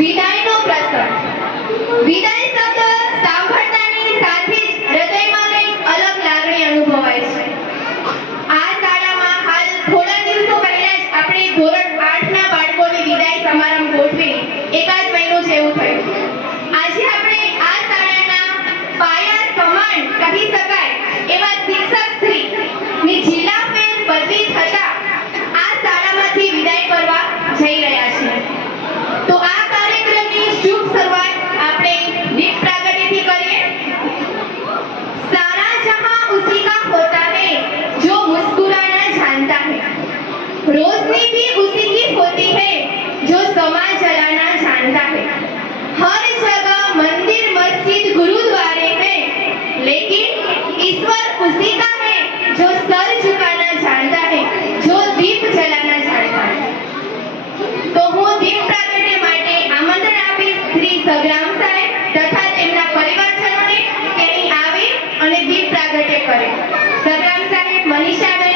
વિદાયનો પ્રસંગ. વિદાય શબ્દ સાંભળતાની સાથે જ હૃદયમાં કંઈક અલગ લાગણી અનુભવાય છે. આ શાળામાં હાલ થોડા દિવસો પહેલા જ આપણે ધોરણ 8 ના બાળકોની વિદાય સમારંભ ગોઠવી એકાદ મહિનો જેવું થયું. આજે આપણે આ શાળાના પાયા સમાન કહી શકાય એવા શિક્ષક શ્રી ની જિલ્લા ફેર બદલી થતા આ શાળામાંથી વિદાય કરવા જઈ રહ્યા છીએ. તો આ કાર્યક્રમની શુભ શરૂઆત આપણે દીપ પ્રાગટ્યથી કરીએ. सारा जहां उसी का होता है जो मुस्कुराना जानता है, रोशनी भी उसी की होती है जो समाज जलाना जानता है. हर जगह मंदिर मस्जिद गुरुद्वारे हैं, लेकिन ईश्वर उसी का है जो सर झुकाना जानता है, जो दीप जलाना जानता है. तो હું દીપ પ્રાગટ્ય માટે આમંત્રણ આપીશ શ્રી સગ્રામ સાહેબ તથા તેમના પરિવારજનોને કે અહીં આવે અને દીપ પ્રાગટ્ય કરે. સગ્રામ સાહેબ, મનીષાબેન.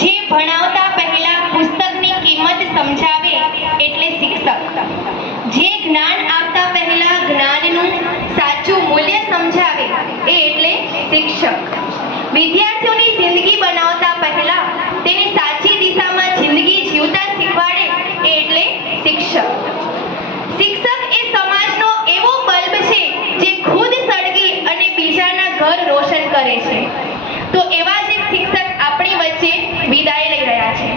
જે ભણાવતા પહેલા પુસ્તકની કિંમત સમજાવે એટલે શિક્ષક. જે જ્ઞાન આપતા પહેલા જ્ઞાનનું સાચું મૂલ્ય સમજાવે એ એટલે શિક્ષક. વિદ્યાર્થીઓની જિંદગી બનાવતા પહેલા તેને સાચી દિશામાં જિંદગી જીવતા શીખવાડે એ એટલે શિક્ષક. શિક્ષક એ સમાજનો એવો બલ્બ છે જે ખુદ સળગી અને બીજાના ઘર રોશન કરે છે. તો એવા જ એક શિક્ષક આપણી વચ્ચે વિદાય લઈ રહ્યા છે.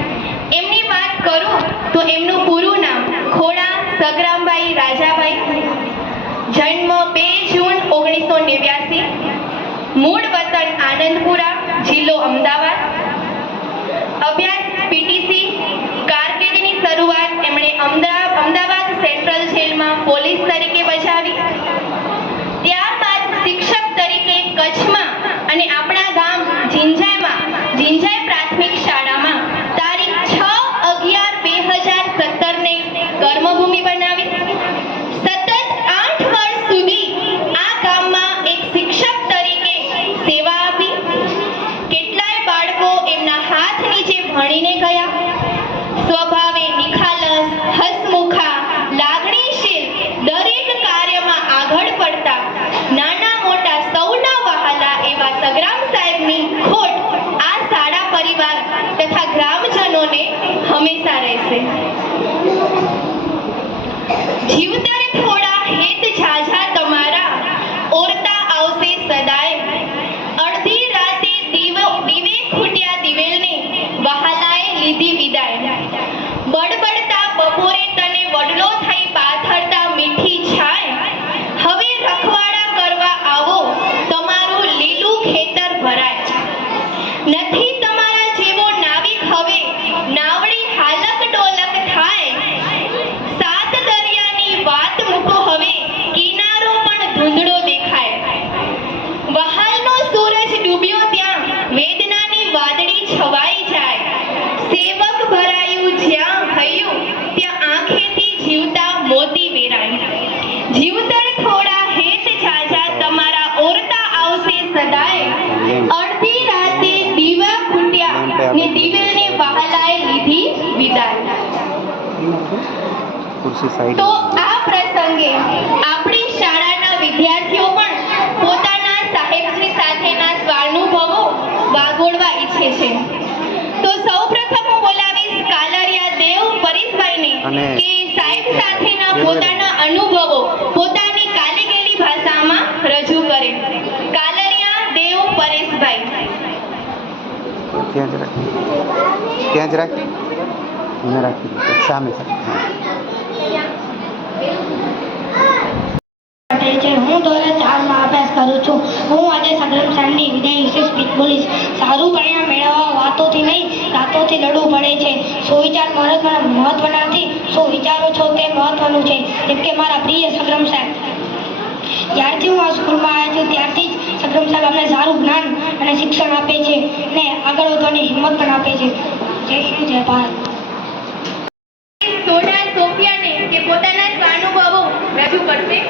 એમની વાત કરું તો એમનું પૂરું નામ ખોડા સગરામભાઈ રાજાભાઈ. જન્મ 2 જૂન 1989. મૂળ વતન આનંદપુરા, જિલ્લો અમદાવાદ. અભ્યાસ પીટીસી. કારકિર્દીની શરૂઆત એમણે અમદાવાદ સેન્ટ્રલ જેલમાં પોલીસ તરીકે બજાવી. ત્યારબાદ શિક્ષક તરીકે કચ્છમાં અને આપણા ગામ જિંજાઈ પ્રાથમિક શાળામાં તારીખ 6/11/2017 ને કર્મભૂમિ બનાવી. સતત 8 વર્ષ સુધી આ ગામમાં એક શિક્ષક તરીકે સેવા આપી. કેટલાય બાળકો એમના હાથ નીચે ભણીને ગયા. સ્વભાવે નિખાલસ, હસમુખા, લાગણીશીલ, દરેક કાર્યમાં આગળ પડતા, નાના મોટા સૌના વહાલા એવા સગરામ સાહેબની ખોટ આ શાળા પરિવાર તથા ગ્રામજનોને હંમેશા રહેશે. જીવતર થોડા હેત ઝાઝા તમારા, ઓરતા આવશે સદાય. અડધી રાતે દીવે ખૂટ્યા દિવેલને, વહાલાએ લીધી વિદાય. બડબડતા બપોરે તને વડલો થઈ પાથરતા મીઠી છાય. હવે રખવાડા કરવા આવો, તમારું લીલું ખેતર ભરાય. નથી તમારા જેવો નાવિક હવે, નાવડી હાલક ડોલક થાય. સાત દરિયાની વાત મૂકો હવે, કિનારો પણ ધૂંધળો દેખાય. વહાલનો સૂરજ ડૂબ્યો ત્યાં, વેદનાની વાદળી છવાઈ જાય. સેવક ભરાયું જ્યાં હૈયું, ત્યાં આંખેથી જીવતા મોતી વેરાય. જીવતર થોડા હેત ઝાઝા તમારા, ઓરતા આવશે સદાય. અડધી રાતે દીવા ખૂટ્યા ને દિવેલને વહાલાએ લીધી વિદાય. તો આ પ્રસંગે આપણી શાળાના વિદ્યાર્થીઓ પણ પોતાના સાહેબશ્રી સાથેના સ્વાનુભવો વાગોળવા ઈચ્છે છે. તો સૌપ્રથમ હું બોલાવીશ કાલરિયા દેવ પરેશભાઈને કે સાહેબ સાથેના પોતાના અનુભવો પોતાની કાલી ગયેલી ભાષામાં રજૂ કરે. કાલરિયા દેવ પરેશભાઈ. ત્યાં જ રાખ મને રાખી દો સામે હું ધોરણ 4 માં અભ્યાસ કરું છું. હું આજે સગરામ સાહેબની વિદાય વિશે સ્પીચ બોલીશ. સારું પરિણામ મેળવવા વાતોથી નહીં, રાતોથી લડવું પડે છે. સુવિચાર મહત્વના નથી, શું વિચારો છો તે મહત્વનું છે. જેમ કે મારા પ્રિય સગરામ સાહેબ, જ્યારથી હું આ સ્કૂલમાં આવ્યો છું ત્યારથી જ સગરામ સાહેબ અમને સારું જ્ઞાન અને શિક્ષણ આપે છે અને આગળ વધવાની હિંમત પણ આપે છે. જય હિન્દ, જય ભારત. સોડા સોફિયાને કે પોતાના સ્વાનુભવો રજૂ કરશે.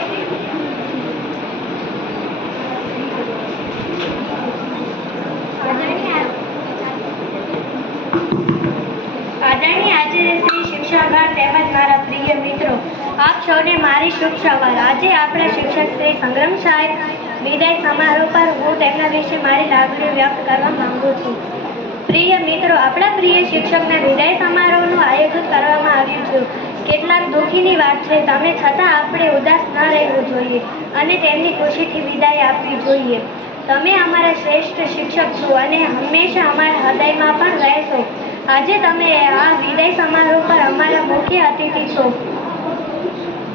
આદરણીય આચાર્ય શ્રી શિક્ષાગણ તેમજ મારા પ્રિય મિત્રો, આપ સૌને મારી શુભ સવાર. આજે આપણા શિક્ષક શ્રી સંગ્રામ સાહેબ વિદાય સમારોહ પર હું તેમના વિશે મારી લાગણીઓ વ્યક્ત કરવા માંગુ છું. પ્રિય મિત્રો, આપણા પ્રિય શિક્ષકના વિદાય સમારોહનું આયોજન કરવામાં આવ્યું છે. કેટલાક દુઃખીની વાત છે, તમે છતાં આપણે ઉદાસ ન રહેવું જોઈએ અને તેમની ખુશીથી વિદાય આપવી જોઈએ. તમે અમારા શ્રેષ્ઠ શિક્ષક છો અને હંમેશા અમારા હૃદયમાં પણ રહેશો. આજે તમે આ વિદાય સમારોહ પર અમારા મુખ્ય અતિથિ છો.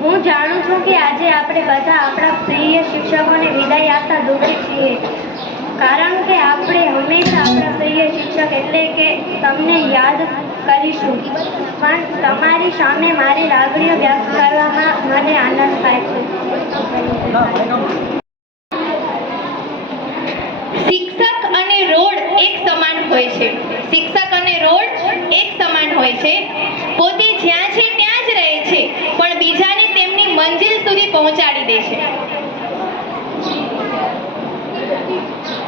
હું જાણું છું કે આજે આપણે બધા આપણા પ્રિય શિક્ષકોને વિદાય આપતા દુઃખી છીએ, કારણ કે આપણે હંમેશા આપણા પ્રિય શિક્ષક એટલે કે તમને યાદ કરીશું. પણ તમારી સામે મારી લાગણીઓ વ્યક્ત કરવામાં મને આનંદ થાય છે. શિક્ષક અને રોડ એક સમાન હોય છે. શિક્ષક અને રોડ એક સમાન હોય છે. પોતે જ્યાં છે ત્યાં જ રહે છે, પણ બીજાને તેમની મંજિલ સુધી પહોંચાડી દે છે.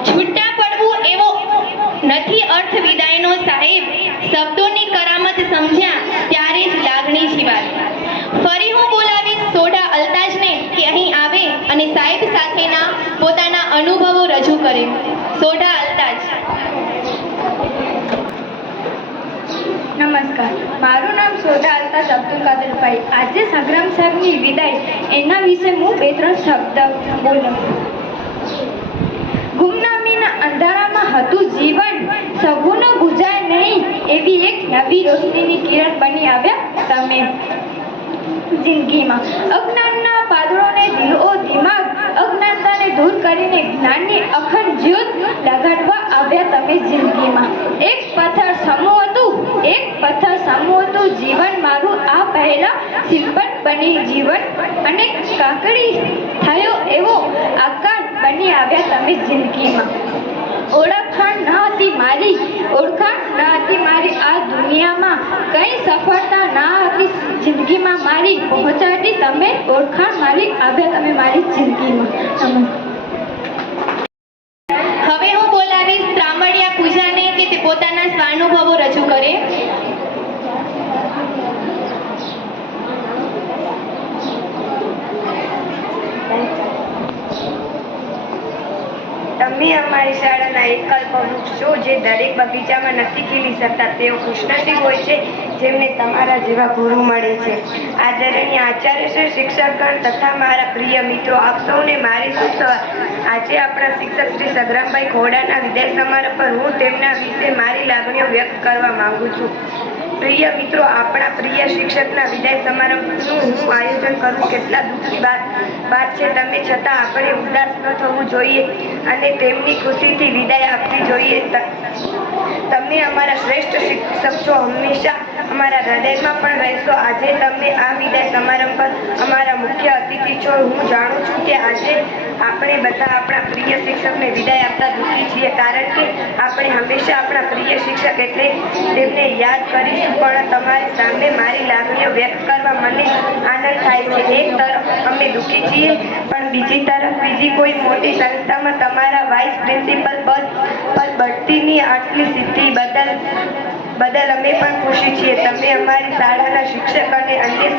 છૂટા પડવું એવો નથી અર્થ વિદાયનો સાહેબ. શબ્દોની કરામત સમજ્યા ત્યારે જ લાગણી જીવાય. ફરી હું બોલાવીશ સોઢા અલ્તાજને કે અહીં આવે અને સાહેબ સાથેના પોતાના અનુભવો રજૂ કરે. સોઢા અલ્તાજ. નમસ્કાર, મારું નામ સોઢા અલ્તાજ અબ્દુલ કાદરભાઈ. આજે સંગ્રામ સાહેબની વિદાય એના વિશે હું 2-3 શબ્દ બોલું. એવી એક નવી રોશનીની કિરણ બની આવ્યા તમે જિંદગીમાં. અજ્ઞાનના પાદળોને ધીરો દિમાગ અજ્ઞાનતાને દૂર કરીને જ્ઞાનની અખંડ જ્યોત લગાડવા આવ્યા તમે જિંદગીમાં. એક પથ્થર સામું હતું જીવન મારું આ પહેલા સિંપલ બની જીવન અને કાકડી થયો એવો આકાર બની આવ્યા તમે જિંદગીમાં. ઓળખાણ ન હતી મારી આ દુનિયામાં, કઈ સફળતા ના હતી જિંદગીમાં મારી, પહોંચાડી તમે ઓળખાણ મારી આવ્યા તમે મારી જિંદગીમાં. હવે હું બોલાવીશ ત્રામડિયા પૂજાને કે તે પોતાના સ્વાનુભવો રજૂ કરે. તમે અમારી શાળાના એકલ્પ વૃક્ષ છો જે દરેક બગીચામાં નથી ખીલી શકતા. તેઓ કૃષ્ણસિંહ હોય છે જેમને તમારા જેવા ગુરુ મળે છે. આદરણીય આચાર્ય શ્રી, શિક્ષકગણ તથા મારા પ્રિય મિત્રો, આપ સૌને મારી શુભ સવાર. આજે આપણા શિક્ષક શ્રી સગ્રામભાઈ ખોડાના વિદાય સમારોહ પર હું તેમના વિશે મારી લાગણીઓ વ્યક્ત કરવા માંગુ છું. પ્રિય મિત્રો, આપણા પ્રિય શિક્ષકના વિદાય સમારંભનું હું આયોજન કરું કેટલા દુઃખની વાત છે. તમે છતાં આપણે ઉદાસ ન થવું જોઈએ અને તેમની ખુશીથી વિદાય આપવી જોઈએ. તમે અમારા શ્રેષ્ઠ શિક્ષક છો, હંમેશા અમારા હૃદયમાં પણ રહેશો. આજે તમે આ વિદાય સમારંભ પર અમારા મુખ્ય અતિથિ છો. હું જાણું છું કે આજે આપણે બધા આપણા પ્રિય શિક્ષકને વિદાય આપતા દુઃખી છીએ, કારણ કે આપણે હંમેશા આપણા પ્રિય શિક્ષક એટલે તેમને યાદ કરીશું. પણ તમારી સામે મારી લાગણીઓ વ્યક્ત કરવા મને આનંદ થાય છે. એક તરફ અમે દુઃખી છીએ, પણ બીજી તરફ બીજી કોઈ મોટી સંસ્થામાં તમારા વાઇસ પ્રિન્સિપલ પદ પર બઢતીની આટલી સિદ્ધિ બદલ અમે પણ ખુશી છીએ. તમે અમારી શાળાના શિક્ષક અને અન્ય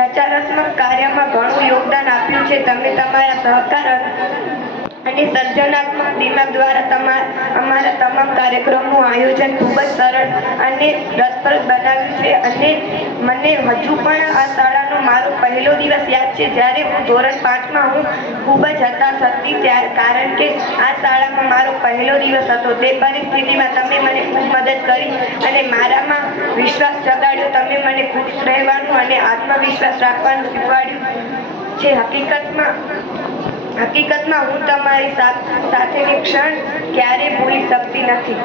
રચનાત્મક કાર્યમાં ઘણું યોગદાન આપ્યું છે. તમે તમારા સહકાર અને સર્જનાત્મક દિમાગ દ્વારા અમારા તમામ કાર્યક્રમોનું આયોજન ખૂબ જ સરળ અને રસપ્રદ બનાવ્યું છે. અને મને હજુ પણ આ શાળાનો મારો પહેલો દિવસ યાદ છે, જ્યારે હું ધોરણ 5માં હું ખૂબ જ હતાશ હતી, કારણ કે આ શાળામાં મારો પહેલો દિવસ હતો. તે પરિસ્થિતિમાં તમે મને ખૂબ મદદ કરી અને મારામાં વિશ્વાસ જગાડ્યો. તમે મને ખુશ રહેવાનું અને આત્મવિશ્વાસ રાખવાનું શીખવાડ્યું છે. હકીકતમાં હું તમારી સાથેની ક્ષણ ક્યારેય ભૂલી શકતી નથી.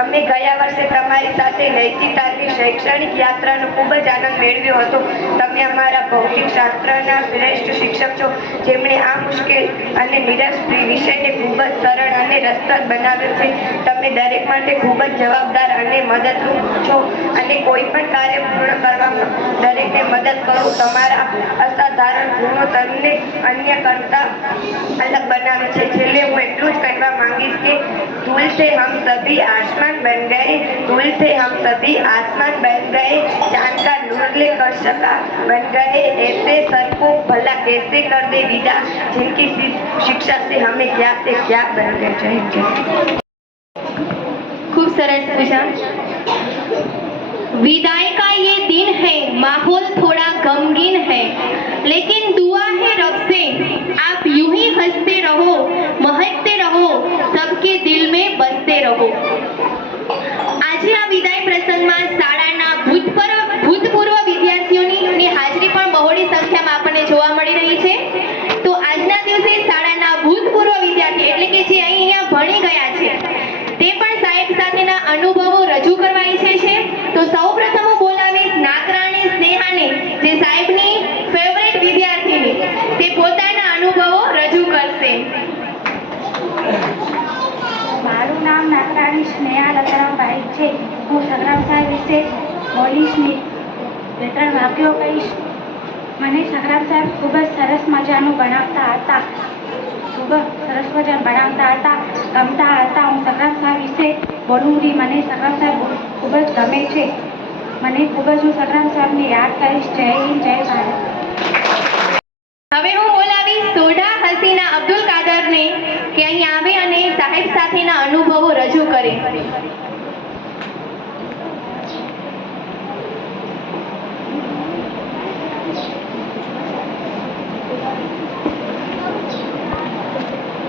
અમે ગયા વર્ષે તમારી સાથે નૈતિકતાની શૈક્ષણિક યાત્રાનો ખૂબ જ આનંદ મેળવ્યો હતો. તમે અમારા ભૌતિક શાસ્ત્રના શ્રેષ્ઠ શિક્ષક છો, જેમણે આ મુશ્કેલ અને નિરસ વિષયને ખૂબ જ સરળ અને રસપ્રદ બનાવ્યો છે. તમે દરેક માટે ખૂબ જ જવાબદાર અને મદદરૂપ છો અને કોઈ પણ કાર્ય પૂર્ણ કરવામાં દરેકને મદદ કરો. તમારા અસાધારણ ગુણો તમને અન્ય કરતા અલગ બનાવે છે. છેલ્લે હું એટલું જ કહેવા માંગીશ કે धूल से हम सभी आसमान बन गए, धूल से हम सभी आसमान बन गए, चांद का नूर लेकर सका बन गए, ऐसे सर को भला कैसे कर दे विदा, जिनकी शिक्षा से हमें क्या से क्या बन गए. जय जय. खूब सरस पूजा. विदाई का ये दिन है, माहौल थोड़ा गमगीन है, लेकिन दुआ है रब से आप यूं ही हंसते रहो, महकते रहो, सबके दिल में बसते रहो. આજે આ વિદાય પ્રસંગમાં શાળાના ભૂતપૂર્વ વિદ્યાર્થીઓની હાજરી પણ બહોળી સંખ્યામાં આપણને જોવા મળી રહી છે. તો આજના દિવસે શાળાના ભૂતપૂર્વ વિદ્યાર્થી એટલે કે જે અહીંયા ભણી ગયા છે તે પણ સાહેબ સાથેના અનુભવો રજૂ કરવા ઈચ્છે છે. તો સૌપ્રથમ હું બોલાવીશ નાકરાણી સ્નેહાને, જે સાહેબની ફેવરેટ વિદ્યાર્થીની, તે પોતાના અનુભવો રજૂ કરશે. મારું નામ નાકરાણી સ્નેહા લતારામભાઈ છે. હું સગ્રામ સાહેબ વિશે બોલીશ ને 2-3 વાક્યો કહીશ. મને સગ્રામ સાહેબ ખૂબ જ સરસ મજાનું ભણાવતા હતા, ગમતા હતા. હું સગ્રામ સાહેબ વિશે બોલું છું. મને સગ્રામ સાહેબ ખૂબ જ ગમે છે. મને ખૂબ જ હું સગ્રામ સાહેબને યાદ કરીશ. જય હિન્દ, જય ભારત. હવે હું બોલાવીશ સોઢા હસીના અબ્દુલ કાદરને કે અહીં આવે અને સાહેબ સાથેના અનુભવો રજૂ કરે.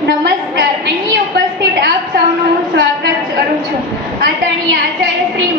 નમસ્કાર. અહીં ઉપસ્થિત આપ સૌનું હું સ્વાગત કરું છું. આદરણીય આચાર્ય શ્રી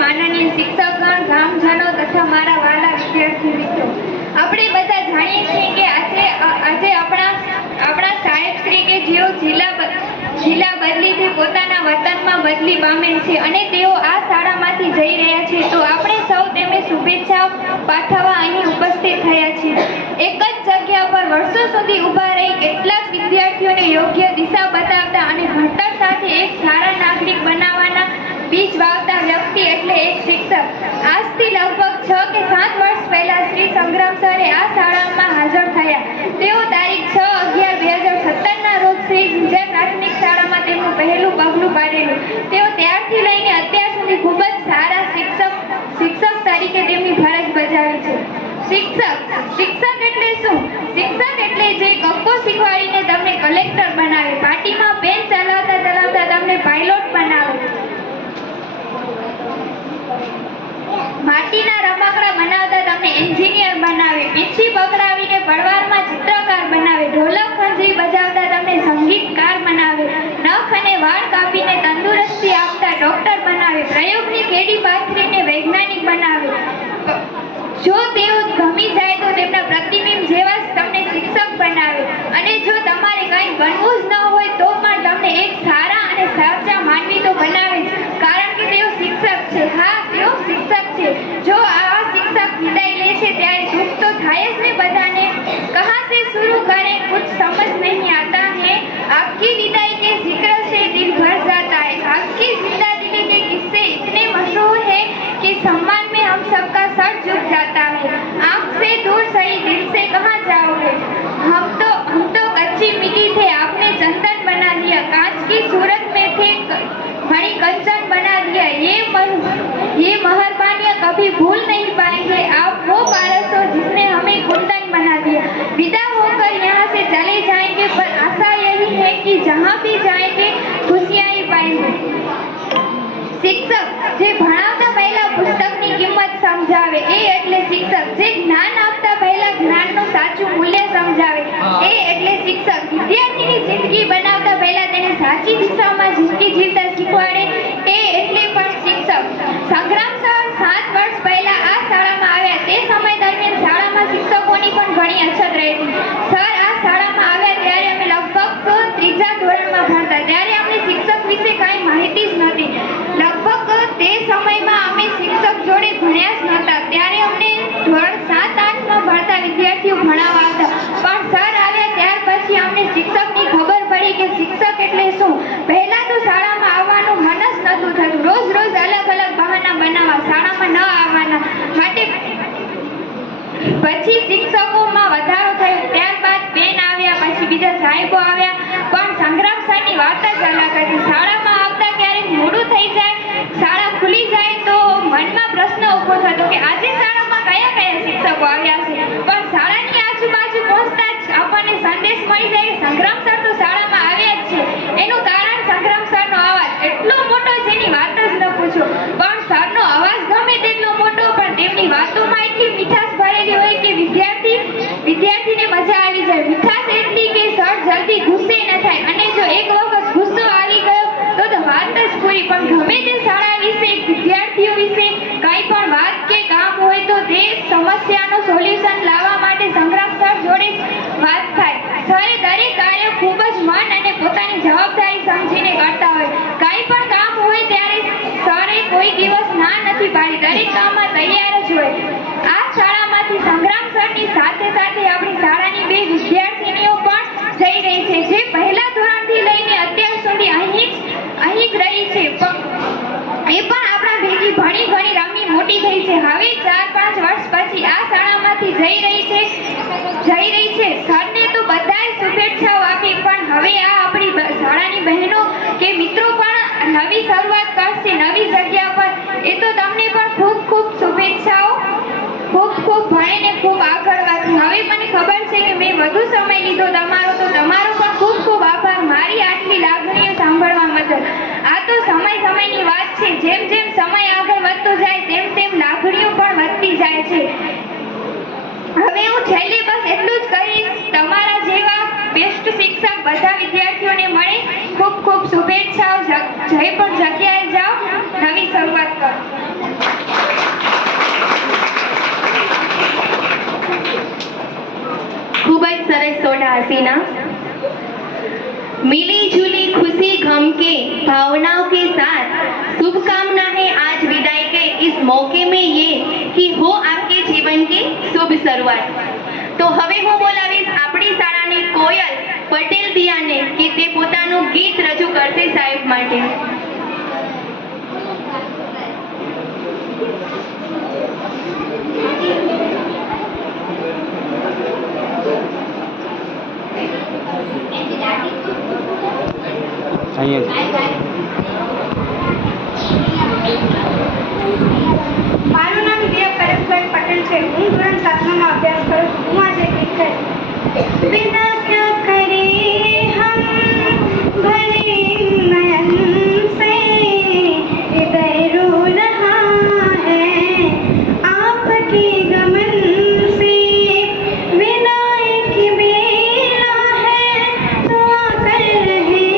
જિલ્લા બદલીથી પોતાના વતનમાં બદલી પામેલ છે અને તેઓ આ શાળામાંથી જઈ રહ્યા છે, તો આપણે સૌ તેમને શુભેચ્છાઓ પાઠવવા અહીં ઉપસ્થિત થયા છીએ. એક જ જગ્યા પર વર્ષો સુધી ઊભા રહી કેટલાક વિદ્યાર્થીઓને યોગ્ય દિશા બતાવતા અને ભણતર સાથે એક સારા નાગરિક બનાવવાના બીજ વાવતા વ્યક્તિ એટલે એક શિક્ષક. આજથી લગભગ 6 કે 7 વર્ષ પહેલા શ્રી સંગ્રામ સરે આ શાળામાં હાજર થયા. તેઓ તારીખ 6/11/2017 ના રોજ શ્રી વિજય પ્રાથમિક શાળામાં તેમનું પહેલું પગલું પાડેલું. તેઓ ત્યારથી લઈને અત્યાર સુધી ખૂબ જ સારા શિક્ષક તરીકે તેમની ફરજ બજાવી છે. શિક્ષક એટલે શું? શિક્ષક એટલે જે કક્કો શીખવાડીને તમને કલેક્ટર બનાવે, પાટીમાં પેન ચલાવતા ચલાવતા તમને પાયલોટ બનાવે, માટીના રમકડા બનાવતા તમને એન્જિનિયર બનાવે, પીંછી પકડાવીને પડવારમાં ચિત્રકાર બનાવે, ઢોલક ખંજરી બજાવતા તમને સંગીતકાર બનાવે, નખ અને વાળ કાપીને તંદુરસ્તી આપતા ડોક્ટર બનાવે, પ્રયોગની કેડી પાથરીને વૈજ્ઞાનિક બનાવે. જો તેઓ ગમી જાય તો તેમના પ્રતિબિંબ જેવા જ તમને શિક્ષક બનાવે. અને જો તમારે કંઈ બનવું જ ન હોય તો પણ તમને એક સારા અને સાચા માનવી તો બનાવે જ, કારણ કે તેઓ શિક્ષક છે. હા, તેઓ શિક્ષક છે. જો આવા શિક્ષક વિદાય લે છે ત્યારે દુઃખ તો થાય જ ને બધાને. કહાં से शुरू करें कुछ समझ नहीं आता है, आपकी विदाई के जिक्र से दिल भर जाता है, आपकी जिंदगी के किस्से इतने मशहूर हैं कि सम्मान में हम सबका सर झुक जाता है. आँख से दूर सही, दिल से कहाँ जाओगे? हम तो कच्ची मिट्टी थे, आपने चंदन बना दिया, कांच की सूरत में थे, मणि कंचन बना दिया. ये मेहरबानियां कभी भूल नहीं पाएंगे. आप वो पारस हो जिसने हमें कुंदन बना दिया. विदा होकर यहाँ से चले जाएंगे, पर आशा यही है कि जहाँ भी जाएंगे खुशियाँ ही पाएंगे. શિક્ષક જે ભણાવતા પહેલા પુસ્તકની કિંમત સમજાવે એ એટલે શિક્ષક. જે જ્ઞાન આપતા પહેલા જ્ઞાનનું સાચું મૂલ્ય સમજાવે એ એટલે શિક્ષક. વિદ્યાર્થીની જિંદગી બનાવતા પહેલા તેને સાચી દિશામાં જિંદગી જીવતા શીખવાડે એ એટલે પણ શિક્ષક. સંગ્રામ સર 7 વર્ષ પહેલા આ શાળામાં આવ્યા તે સમય દરમિયાન શાળામાં શિક્ષકોની પણ ઘણી અછત રહેતી. સર આ શાળામાં આવ્યા ત્યારે અમે લગભગ 3જા ધોરણમાં ભણતા. ત્યારે અમને શિક્ષક વિશે કાંઈ માહિતી જ નહોતી. લગભગ તે સમયમાં અમે શિક્ષક જોડે ભણ્યા જ નહોતા. ત્યારે અમને ધોરણ 7-8માં ભણતા વિદ્યાર્થીઓ ભણાવવા હતા. પણ સર આવ્યા ત્યાર પછી અમને શિક્ષકની ખબર પડી કે શિક્ષક એટલે શું. પહેલા તો શાળામાં આવવાનું મન જ નહોતું થતું. રોજ અલગ અલગ બહાના બનાવવા, શાળામાં ન આવવાના માટે. પછી શિક્ષકોમાં વધારો થયો, ત્યારબાદ બેન આવ્યા, પછી બીજા સાહેબો આવ્યા. પણ સંગ્રામ સરની વાત જ અલગ હતી. શાળામાં આવતા ક્યારેક મોડું થઈ જાય, શાળા ખુલી જાય તો મનમાં પ્રશ્ન ઊભો થતો કે આજે શાળામાં કયા શિક્ષકો આવ્યા છે. પણ શાળાની આજુબાજુ પહોંચતા જ આપણને સંદેશ મળી જાય કે સંગ્રામ સર તો શાળામાં આવ્યા જ છે. એનું કારણ સંગ્રામ સરનો અવાજ એટલો મોટો જેની વાત જ ન પૂછો. પણ સરનો અવાજ ગમે તેટલો મોટો, પણ તેમની વાતોમાં એટલી મીઠાશ ભરેલી હોય કે વિદ્યાર્થીને મજા આવી જાય. મીઠાશ એટલી કે સર જલ્દી ગુસ્સે ન થાય, અને જો એક વખત ગુસ્સો આવી ગયો તો વાત જ પૂરી. પણ ગમે તે શાળા વિશે, વિદ્યાર્થીઓ વિશે કંઈ પણ વાત કે કામ હોય તો તે સમસ્યાનું સોલ્યુશન લાવવા માટે સંગ્રામ સર જોડે વાત થાય. સરે દરેક કાર્ય ખૂબ જ મન અને પોતાની જવાબદારી સમજીને કરતા હોય. કંઈ પણ કામ હોય ત્યારે સરે કોઈ દિવસ ના નથી પાડી. દરેક કામમાં તૈયાર જ હોય. આ શાળામાંથી સંગ્રામ સરની સાથે સાથે આપણી શાળાની 2 વિદ્યાર્થીનીઓ પણ જઈ રહી છે, જે પહેલા ધોરણથી લઈને અત્યાર સુધી અહીં જ રહી છે. એ પણ આપણા ભેગી ભણી રમી મોટી થઈ છે. હવે 4-5 વર્ષ પછી આ શાળામાંથી જઈ રહી છે. સરને તો બધાએ શુભેચ્છાઓ આપી, પણ હવે આ આપણી શાળાની બહેનો કે મિત્રો પણ નવી શરૂઆત કરશે નવી જગ્યા પર. એ તો તમને પણ ખૂબ શુભેચ્છાઓ. ખૂબ ભણીને ખૂબ આગળ વધો. હવે મને ખબર છે કે મેં વધુ સમય લીધો તમારો, તો તમારો પણ ખૂબ આભાર મારી આટલી લાગણીઓ સાંભળવા બદલ. આ તો સમયની વાત છે. જેમ સમય આગળ વધતો જાય તેમ લાગણીઓ પણ વધતી જાય છે. હવે હું છેલ્લે બસ એટલું જ કહીશ, તમારા જેવા બેસ્ટ શિક્ષક બધા વિદ્યાર્થીઓને મળે. ખૂબ શુભેચ્છાઓ. જય પણ જગ્યાએ જાઓ, નવી શરૂઆત કરો. ખૂબ જ સરસ સોડા હસીના. મિલી જુલી ખુશી हम के भावनाओं के साथ शुभकामना है आज विदाई के इस मौके में ये कि हो आपके जीवन की शुभ शुरुआत। तो હવે હું બોલાવીશ આપણી શાળાની કોયલ પટેલ દિયાને કે તે પોતાનું ગીત રજૂ કરશે સાહેબ માટે। અહીંયા મારું નામ દિયા પરેશભાઈ પટેલ છે। હું ધોરણ 7 માં અભ્યાસ કરું છું। હું આજે ગીત ગાઈશ। વિદા ક્યા કરે હમ ભરે નયન से हृदय रो रहा है आपके गमन से विदाई की बेला है दुआ कर रहे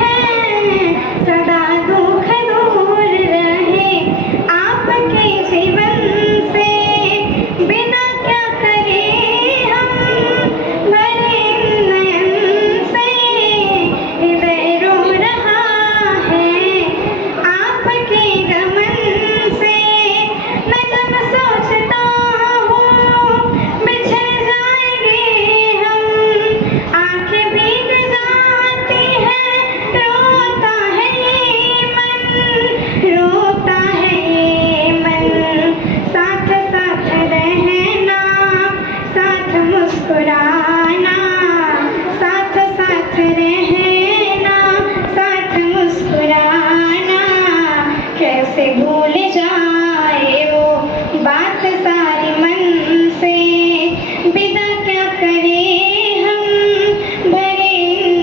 हैं सदा दुख दूर रहे आपके जीवन से बिना क्या करे हम भरे नयन से हृदय रो रहा है आपके गमन से मैं जब सोचता हूँ बिछड़ जाएंगे हम आंखें भीग जाती हैं रोता है ये मन साथ साथ रहना साथ मुस्कुराना साथ साथ रहना साथ मुस्कुराना कैसे भूल जाए वो बात सारी मन से विदा क्या करे हम भरे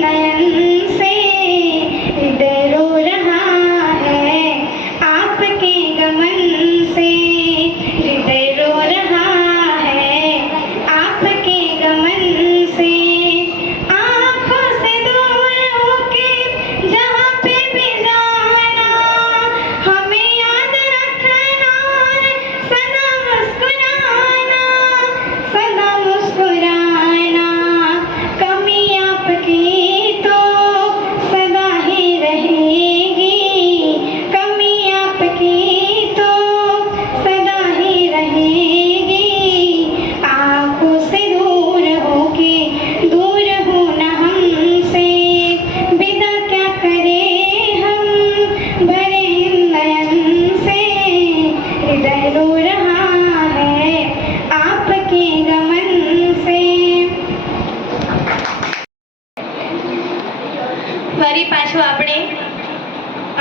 नयन से हृदय रो रहा है आपके गमन से हृदय रो रहा है आपके गमन से आँखों से दूर होके जहाँ पे भी जाना हमें याद रखना है सदा मुस्कुराना कमी आपकी तो सदा ही रहेगी कमी आपकी तो सदा ही रहेगी आँखों से दूर होके दूर होना हमसे विदा क्या करे हम भरे नयन से हृदय रो रहा है आपके गमन से। ફરી પાછો આપણે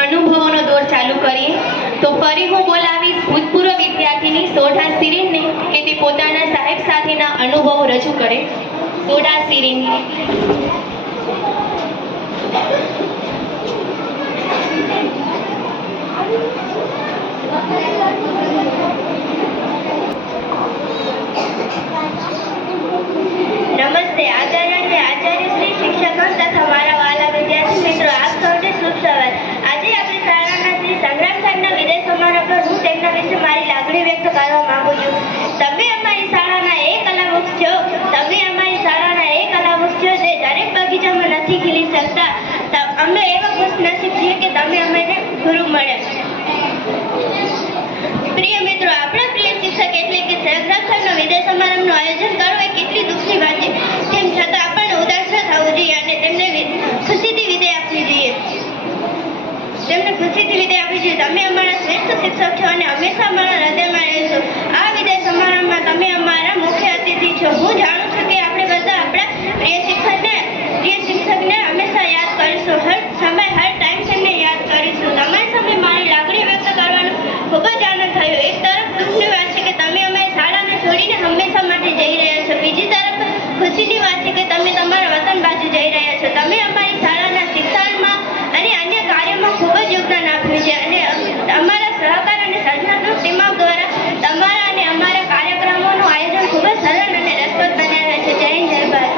અનુભવોનો દોર ચાલુ કરીએ। તો ફરી હું બોલાવીશ ભૂતપૂર્વ વિદ્યાર્થીની સોઢા સિરીનને કે તે પોતાના સાહેબ સાથેના અનુભવો રજૂ કરે। સોઢા સિરીન। નમસ્તે આચાર્ય શ્રી શિક્ષકો તથા મારા વાલા વિદ્યાર્થી મિત્રો આપ સૌને શુભ સવાર। આજે આપણી શાળાના શ્રી સંગ્રામ સાહેબના વિદાય સમારોહ પર હું તેમના વિશે મારી લાગણી વ્યક્ત કરવા માંગુ છું। તમે અમારી શાળાના એ કલાવૃક્ષ છો જે દરેક બગીચામાં નથી ખીલી શકતા। અમે એવા ખુશનસીબ છીએ કે તમે અમને ગુરુ મળ્યા। પ્રિય મિત્રો આપણા પ્રિય શિક્ષક એટલે કે સંગ્રામ સાહેબના વિદાય સમારંભનું આયોજન કરવું એ કેટલી દુઃખની વાત છે। તેમ છતાં આપણને ઉદાસ ન થવું જોઈએ અને તેમને ખુશીથી વિદાય આપવી જોઈએ। તમે અમારા શ્રેષ્ઠ શિક્ષક છો અને હંમેશા અમારા હૃદયમાં રહેશો। આ વિદાય સમારંભમાં તમે અમારા મુખ્ય અતિથિ છો। હું જાણું છું કે આપણે બધા આપણા પ્રિય શિક્ષકને હંમેશા યાદ કરીશું। હર સમય હર ટાઈમ તેમને યાદ કરીશું। તમારી સામે મારી લાગણી વ્યક્ત કરવાનો ખૂબ જ આનંદ થયો। એક તરફ દુઃખની વાત છે કે તમે અમારી શાળાને છોડીને હંમેશા માટે જઈ રહ્યા છો, બીજી તરફ ખુશીની વાત છે કે તમે તમારા વતન બાજુ જઈ રહ્યા છો। તમે અમારી શાળાના શિક્ષણમાં અને અન્ય કાર્યોમાં ખૂબ જ યોગદાન આપ્યું છે અને અમારા સહકાર અને સર્જનાત્મક દિમાગ દ્વારા તમારા અને અમારા કાર્યક્રમોનું આયોજન ખૂબ જ સરળ અને રસપ્રદ બનાવ્યા છે। જય હિન્દ, જય ભારત।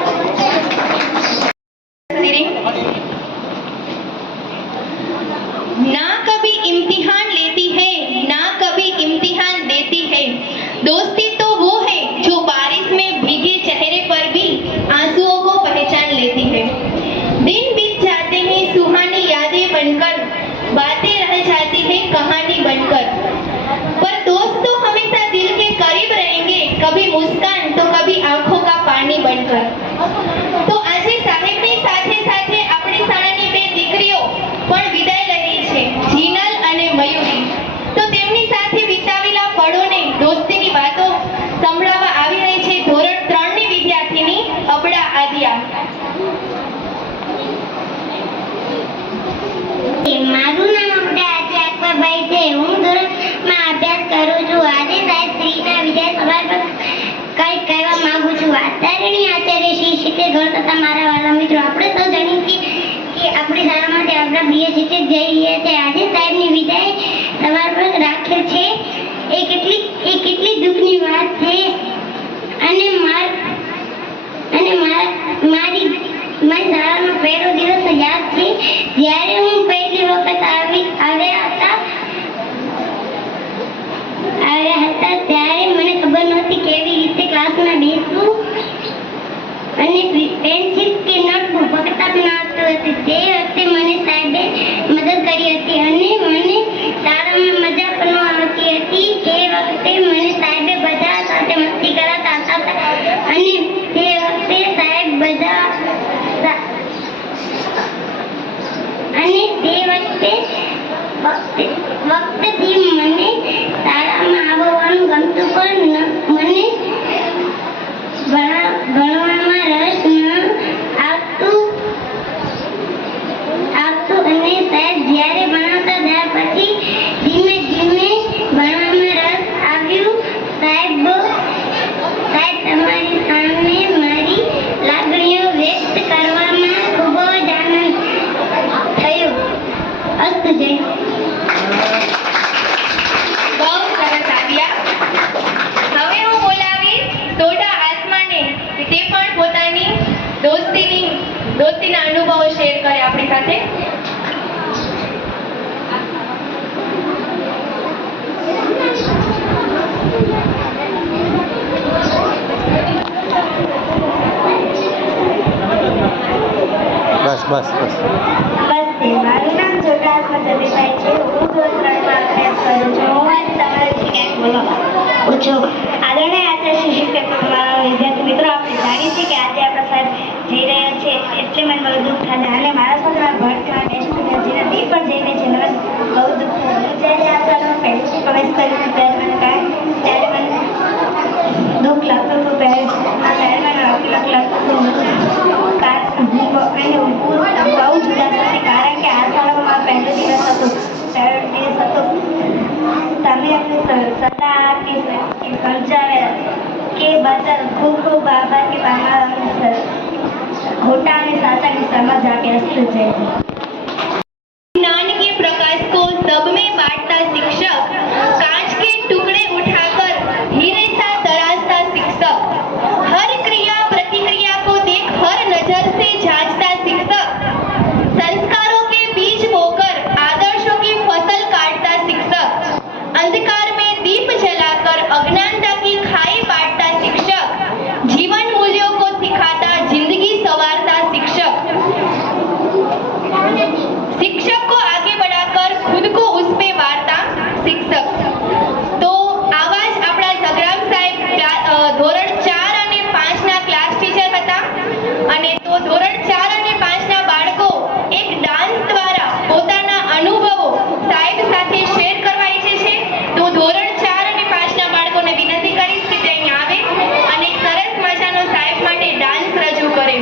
હતા મારા વાલા મિત્રો. આપણે સૌ જાણીએ છીએ કે આપણી શાળામાંથી આપણા પ્રિય શિક્ષક જઈ રહ્યા છે. આજે સાહેબની વિદાય સમારોહ રાખ્યો છે. એ કેટલી દુઃખની વાત છે. અને મારી શાળાનો પહેલો દિવસ યાદ છે જ્યારે હું પહેલી વખત આવ્યા હતા ત્યારે મને ખબર નહોતી કેવી રીતે ક્લાસમાં બેસવું અને પેન્સિલ કે નોટબુક પકડતા પણ આવતું હતું. તે વખતે મને સાહેબે મદદ કરી હતી અને મને શાળામાં મજા પણ આવતી હતી. તે વખતે મને સાહેબે બધા સાથે મસ્તી કરાતા હતા અને તે વખતે સાહેબ બધા વખતથી મને શાળામાં આવવાનું ગમતું પણ મને ભણવામાં રસ ન આવતું અને સાહેબ જ્યારે ભણાવતા ત્યાર પછી ધીમે ધીમે ભણવામાં રસ આવ્યું. સાહેબ તમારી સામે મારી લાગણીઓ વ્યક્ત કરવામાં ખૂબ જ આનંદ થયો. અસ્તુ જય. બહુ સરસ આદ્યા. હવે હું બોલાવીશ સોઢા આસમાને કે તે પણ પોતાની દોસ્તીના અનુભવો શેર કરે આપણી સાથે. બસ નમસ્તે, મારું નામ સોઢા આસમા જમીભાઈ છે. હું ધોરણ 3 માં અભ્યાસ કરું છું. હું આજે તમારા વિશે કંઈક બોલવા માંગુ છું. આદરણીય આચાર્ય શિક્ષક મારા વિદ્યાર્થી મિત્રો, આપણે જાણીએ છીએ કે આજે આપણા સાહેબ જઈ રહ્યા છે એટલે મને બહુ દુઃખ થાય અને મારા સાથે ભણતા બેસ્ટ જેના બે પણ જઈને છે મને બહુ દુઃખ થયું. જ્યારે આ શાળામાં પહેલેથી પ્રવેશ કર્યો ત્યારે મને દુઃખ લાગતું હતું. ત્યારે મને અકલક લાગતું હતું અને હું બહુ જ ઉદાસ હતી કારણ કે આ શાળામાં પહેલો દિવસ હતો. તમે અમને સલાહ આપી સમજાવ્યા કે બદલ ખૂબ ખૂબ આભાર કે તમારા અમને ખોટા અને સાચાની સમજ આપી. અસ્તુ જય. ज्ञान के प्रकाश को सब में बांटता शिक्षक, कांच के टुकड़े उठाकर हीरे सा तराशता शिक्षक, हर क्रिया प्रतिक्रिया को देख हर नजर से जांचता शिक्षक, संस्कारों के बीज बोकर आदर्शों की फसल काटता शिक्षक, अंधकार में दीप जलाकर अज्ञानता की खाई बांटता शिक्षक, जीवन मूल्यों को सिखाता जिंदगी संवारता शिक्षक, शिक्षक को आगे बढ़ाकर खुद को उस पे वारता शिक्षक. तो આવા જ આપણા સગ્રામ સાહેબ ધોરણ 4 અને 5 ના ક્લાસ ટીચર હતા અને તો ધોરણ 4 અને 5 ના બાળકો એક ડાન્સ દ્વારા પોતાના અનુભવો સાહેબ સાથે શેર કરવા ઈચ્છે છે. તો ધોરણ 4 અને 5 ના બાળકોને વિનંતી કરીશ કે તે અહીં આવે અને સરસ મજાનો સાહેબ માટે ડાન્સ રજૂ કરે.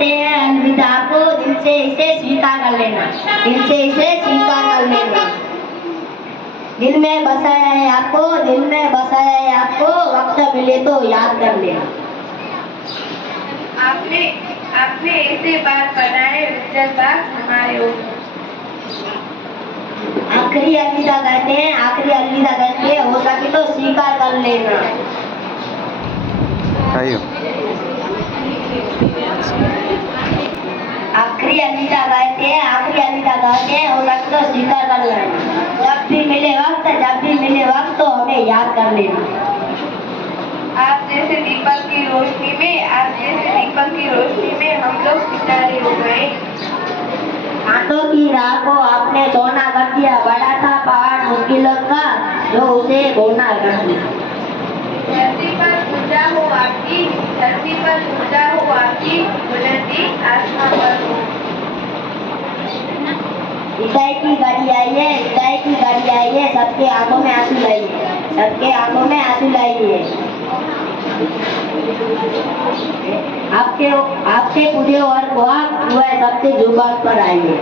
कहते हैं अलविदा को, दिल से इसे स्वीकार कर लेना, दिल से इसे स्वीकार कर लेना। दिल में बसाया है आपको, दिल में बसाया है आपको, वक्त मिले तो याद कर लेना। आपने आपने ऐसे बात बनाए विजय बाग हमारे ऊपर। आखिरी अलविदा कहते हैं, आखिरी अलविदा कहते हैं, हो सके तो स्वीकार कर लेना। कहियो आखिरी अलविदा कहते हैं, आखिरी अलविदा कहते हैं, हो सके तो स्वीकार कर लेना। जब भी मिले वक्त, जब भी मिले वक्त तो हमें याद कर लेना। आप जैसे दीपक की रोशनी में, आप जैसे दीपक की रोशनी में हम लोग सितारे हो गए। हाथों की राह को आपने चौना कर दिया, बड़ा था पहाड़ मुश्किलों का जो उसे बोना कर दिया। धरती पर पूजा हो आपकी, धरती पर पूजा हो आपकी, बुलंदी आसमां पर हो। विदाई की गाड़ी आई है, विदाई की गाड़ी आई है, सबके आंखों में आंसू लाइए, सबके आंखों में आंसू लाइए। आपके आपके पूरे और बहुत हुआ सबके जुबान पर आइए।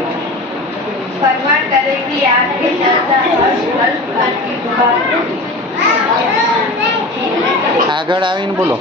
फरमान करेगी आपकी चर्चा हर की जुबान। આગળ આવીને બોલો.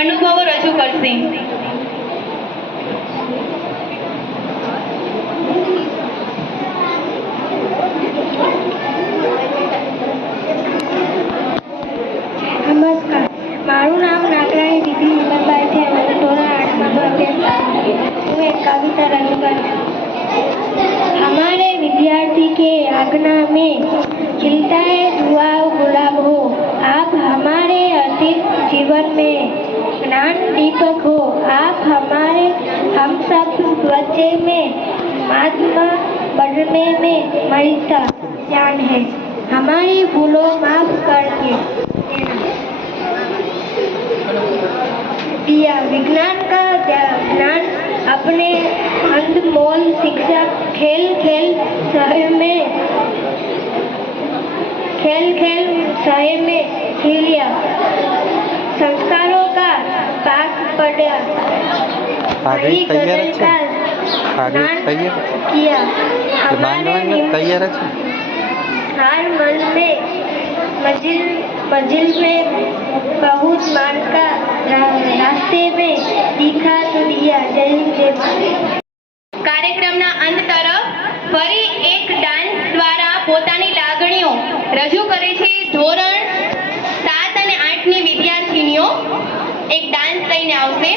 અનુભવો રજૂ કરશે. નમસ્કાર, મારું નામ નાગરાણી દીદી હિમાબાઈ છે. હું ધોરણ 8માં અભ્યાસ કરું છું. હું એક કવિતા રજૂ કરું. हमारे विद्यार्थी के आज्ञा में खिलता है दुआ गुलाब हो. आप हमारे अतीत जीवन में ज्ञान दीपक हो. आप हमारे हम सब बच्चे में महात्मा बनने में मरीता ज्ञान है. हमारी भूलों माफ करके दिया विज्ञान का ज्ञान अपने अनमोल शिक्षा खेल खेल शहर में खिलिया. संस्कारों का पाक पड़ा. आगे वही तैयार गगन है? का आगे स्नान तैयार? किया. बांधने हमारे में तैयार है? हर मन में मंजिल में बहुत मान का रास्ते में दिखा तो दिया. जय हिंद जय भारत. કાર્યક્રમના અંત તરફ ફરી એક ડાન્સ દ્વારા પોતાની લાગણીઓ રજૂ કરે છે ધોરણ 7 અને 8ની વિદ્યાર્થીનીઓ. એક ડાન્સ લઈને આવશે.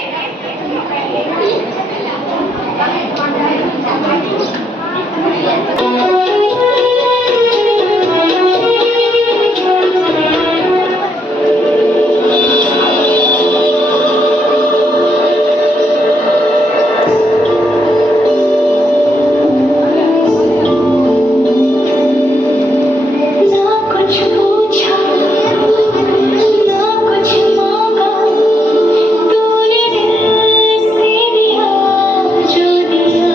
तूने दिल से दिया जो दिया.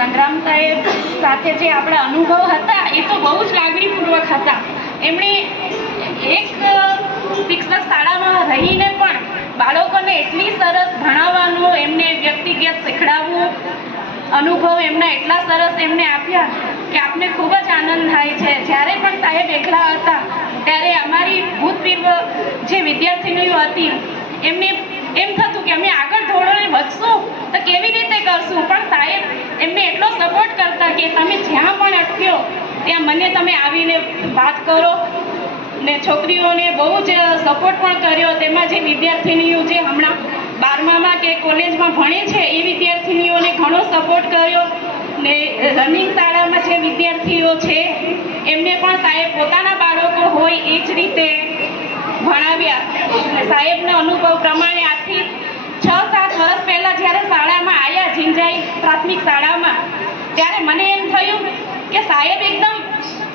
સંગ્રામ સાહેબ સાથે જે આપણા અનુભવ હતા એ તો બહુ જ લાગણીપૂર્વક હતા. એમણે એક શિક્ષક શાળામાં રહીને પણ બાળકોને એટલી સરસ ભણાવવાનું, એમને વ્યક્તિગત શીખડાવવું, અનુભવ એમના એટલા સરસ એમને આપ્યા કે આપને ખૂબ જ આનંદ થાય છે. જ્યારે પણ સાહેબ એકલા હતા ત્યારે અમારી ભૂતપૂર્વ જે વિદ્યાર્થીનીઓ હતી એમને એમ થતું કે અમે આગળ ધોરણે વધશું તો કેવી રીતે કરશું, પણ સાહેબ એમને એટલો સપોર્ટ કરતા કે તમે જ્યાં પણ અટક્યો ત્યાં મને તમે આવીને વાત કરો. ને છોકરીઓને બહુ જ સપોર્ટ પણ કર્યો. તેમાં જે વિદ્યાર્થીનીઓ જે હમણાં 12મામાં કે કોલેજમાં ભણે છે એ વિદ્યાર્થીનીઓને ઘણો સપોર્ટ કર્યો. ને રનિંગ શાળામાં જે વિદ્યાર્થીઓ છે એમને પણ સાહેબ પોતાના બાળકો હોય એ જ રીતે ભણાવ્યા. સાહેબના અનુભવ પ્રમાણે આજથી 6-7 વર્ષ પહેલાં જ્યારે શાળામાં આવ્યા જિંજાઈ પ્રાથમિક શાળામાં, ત્યારે મને એમ થયું કે સાહેબ એકદમ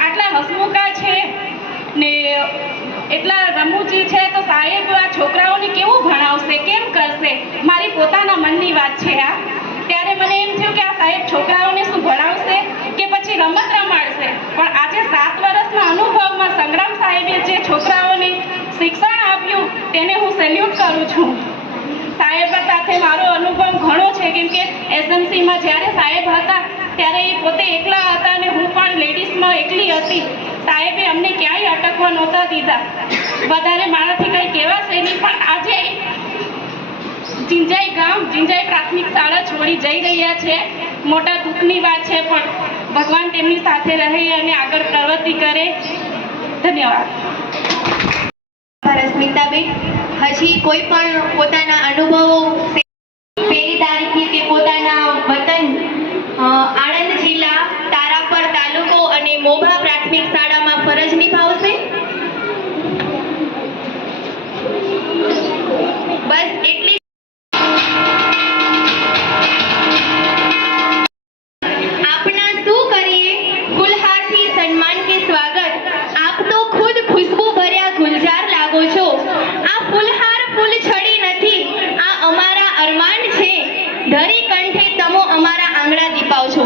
આટલા હસમુખા છે ને એટલા રમૂજી છે, તો સાહેબ આ છોકરાઓને કેવું ભણાવશે, કેમ કરશે, મારી પોતાના મનની વાત છે આ. ત્યારે મને એમ થયું કે આ સાહેબ છોકરાઓને શું ભણાવશે કે પછી રમત રમાડશે. પણ આજે 7 વર્ષના અનુભવમાં સંગ્રામ સાહેબે જે છોકરાઓને શિક્ષણ આપ્યું તેને હું સેલ્યુટ કરું છું. સાહેબ સાથે મારો અનુભવ ઘણો છે, કેમ કે એસએમસીમાં જ્યારે સાહેબ હતા ત્યારે એ પોતે એકલા હતા અને હું પણ લેડીઝમાં એકલી હતી. સાહેબે અમને ક્યાંય અટકવા નહોતા દીધા. વધારે મારાથી કંઈ કહેવાશે નહીં, પણ આજે જિંજાઈ ગામ, જિંજાઈ પ્રાથમિક શાળા છોડી જઈ રહ્યા છે. મોટા દુઃખની વાત છે, પણ ભગવાન તેમની સાથે રહે અને આગળ પ્રગતિ કરે. ધન્યવાદ. સ્મિતાબેન, હજી કોઈ પણ પોતાના અનુભવો પહેલી તારીખે કે પોતાના વતન આણંદ જિલ્લા તારાપર તાલુકો અને મોભા પ્રાથમિક શાળામાં ફરજ નિભાવશે? બસ એટલી આપના શું કરીએ ફૂલહારથી સન્માન કે સ્વાગત. આપ તો ખુદ ખુશ્બુ ભર્યા ગુલજાર લાગો છો. આ ફૂલહાર ફૂલ છડી નથી, આ અમારા અરમાન છે. ધરી કંઠે તમો અમારા આંગણા દીપાવ છો.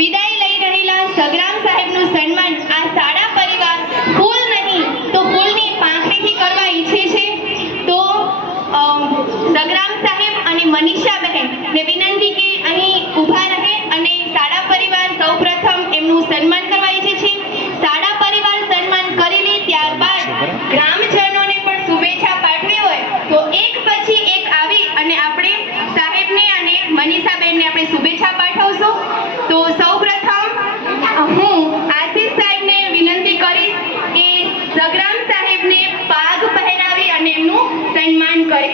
વિદાય લઈ રહેલા સંગ્રામ સાહેબનું સન્માન આ શાળા પરિવાર ફૂલ નહીં તો ફૂલની પાંખડીથી કરવા ઈચ્છે છે. તો સંગ્રામ સાહેબ અને મનીષાબહેન ને વિનંતી કે અહીં ઊભા રહે અને શાળા પરિવાર સૌપ્રથમ એમનું સન્માન કરવા ઈચ્છે છે. શાળા પરિવાર સન્માન કરી લે ત્યારબાદ ગ્રામજનોને પણ શુભેચ્છા પાઠવી હોય તો એક પછી એક આવી અને આપણે સાહેબને અને મનીષાબેનને આપણે શુભેચ્છા પાઠવશું. તો સૌપ્રથમ હું આશીષ સાહેબને વિનંતી કરીશ કે સંગ્રામ સાહેબને પાગ પહેરાવી અને એમનું સન્માન કરે.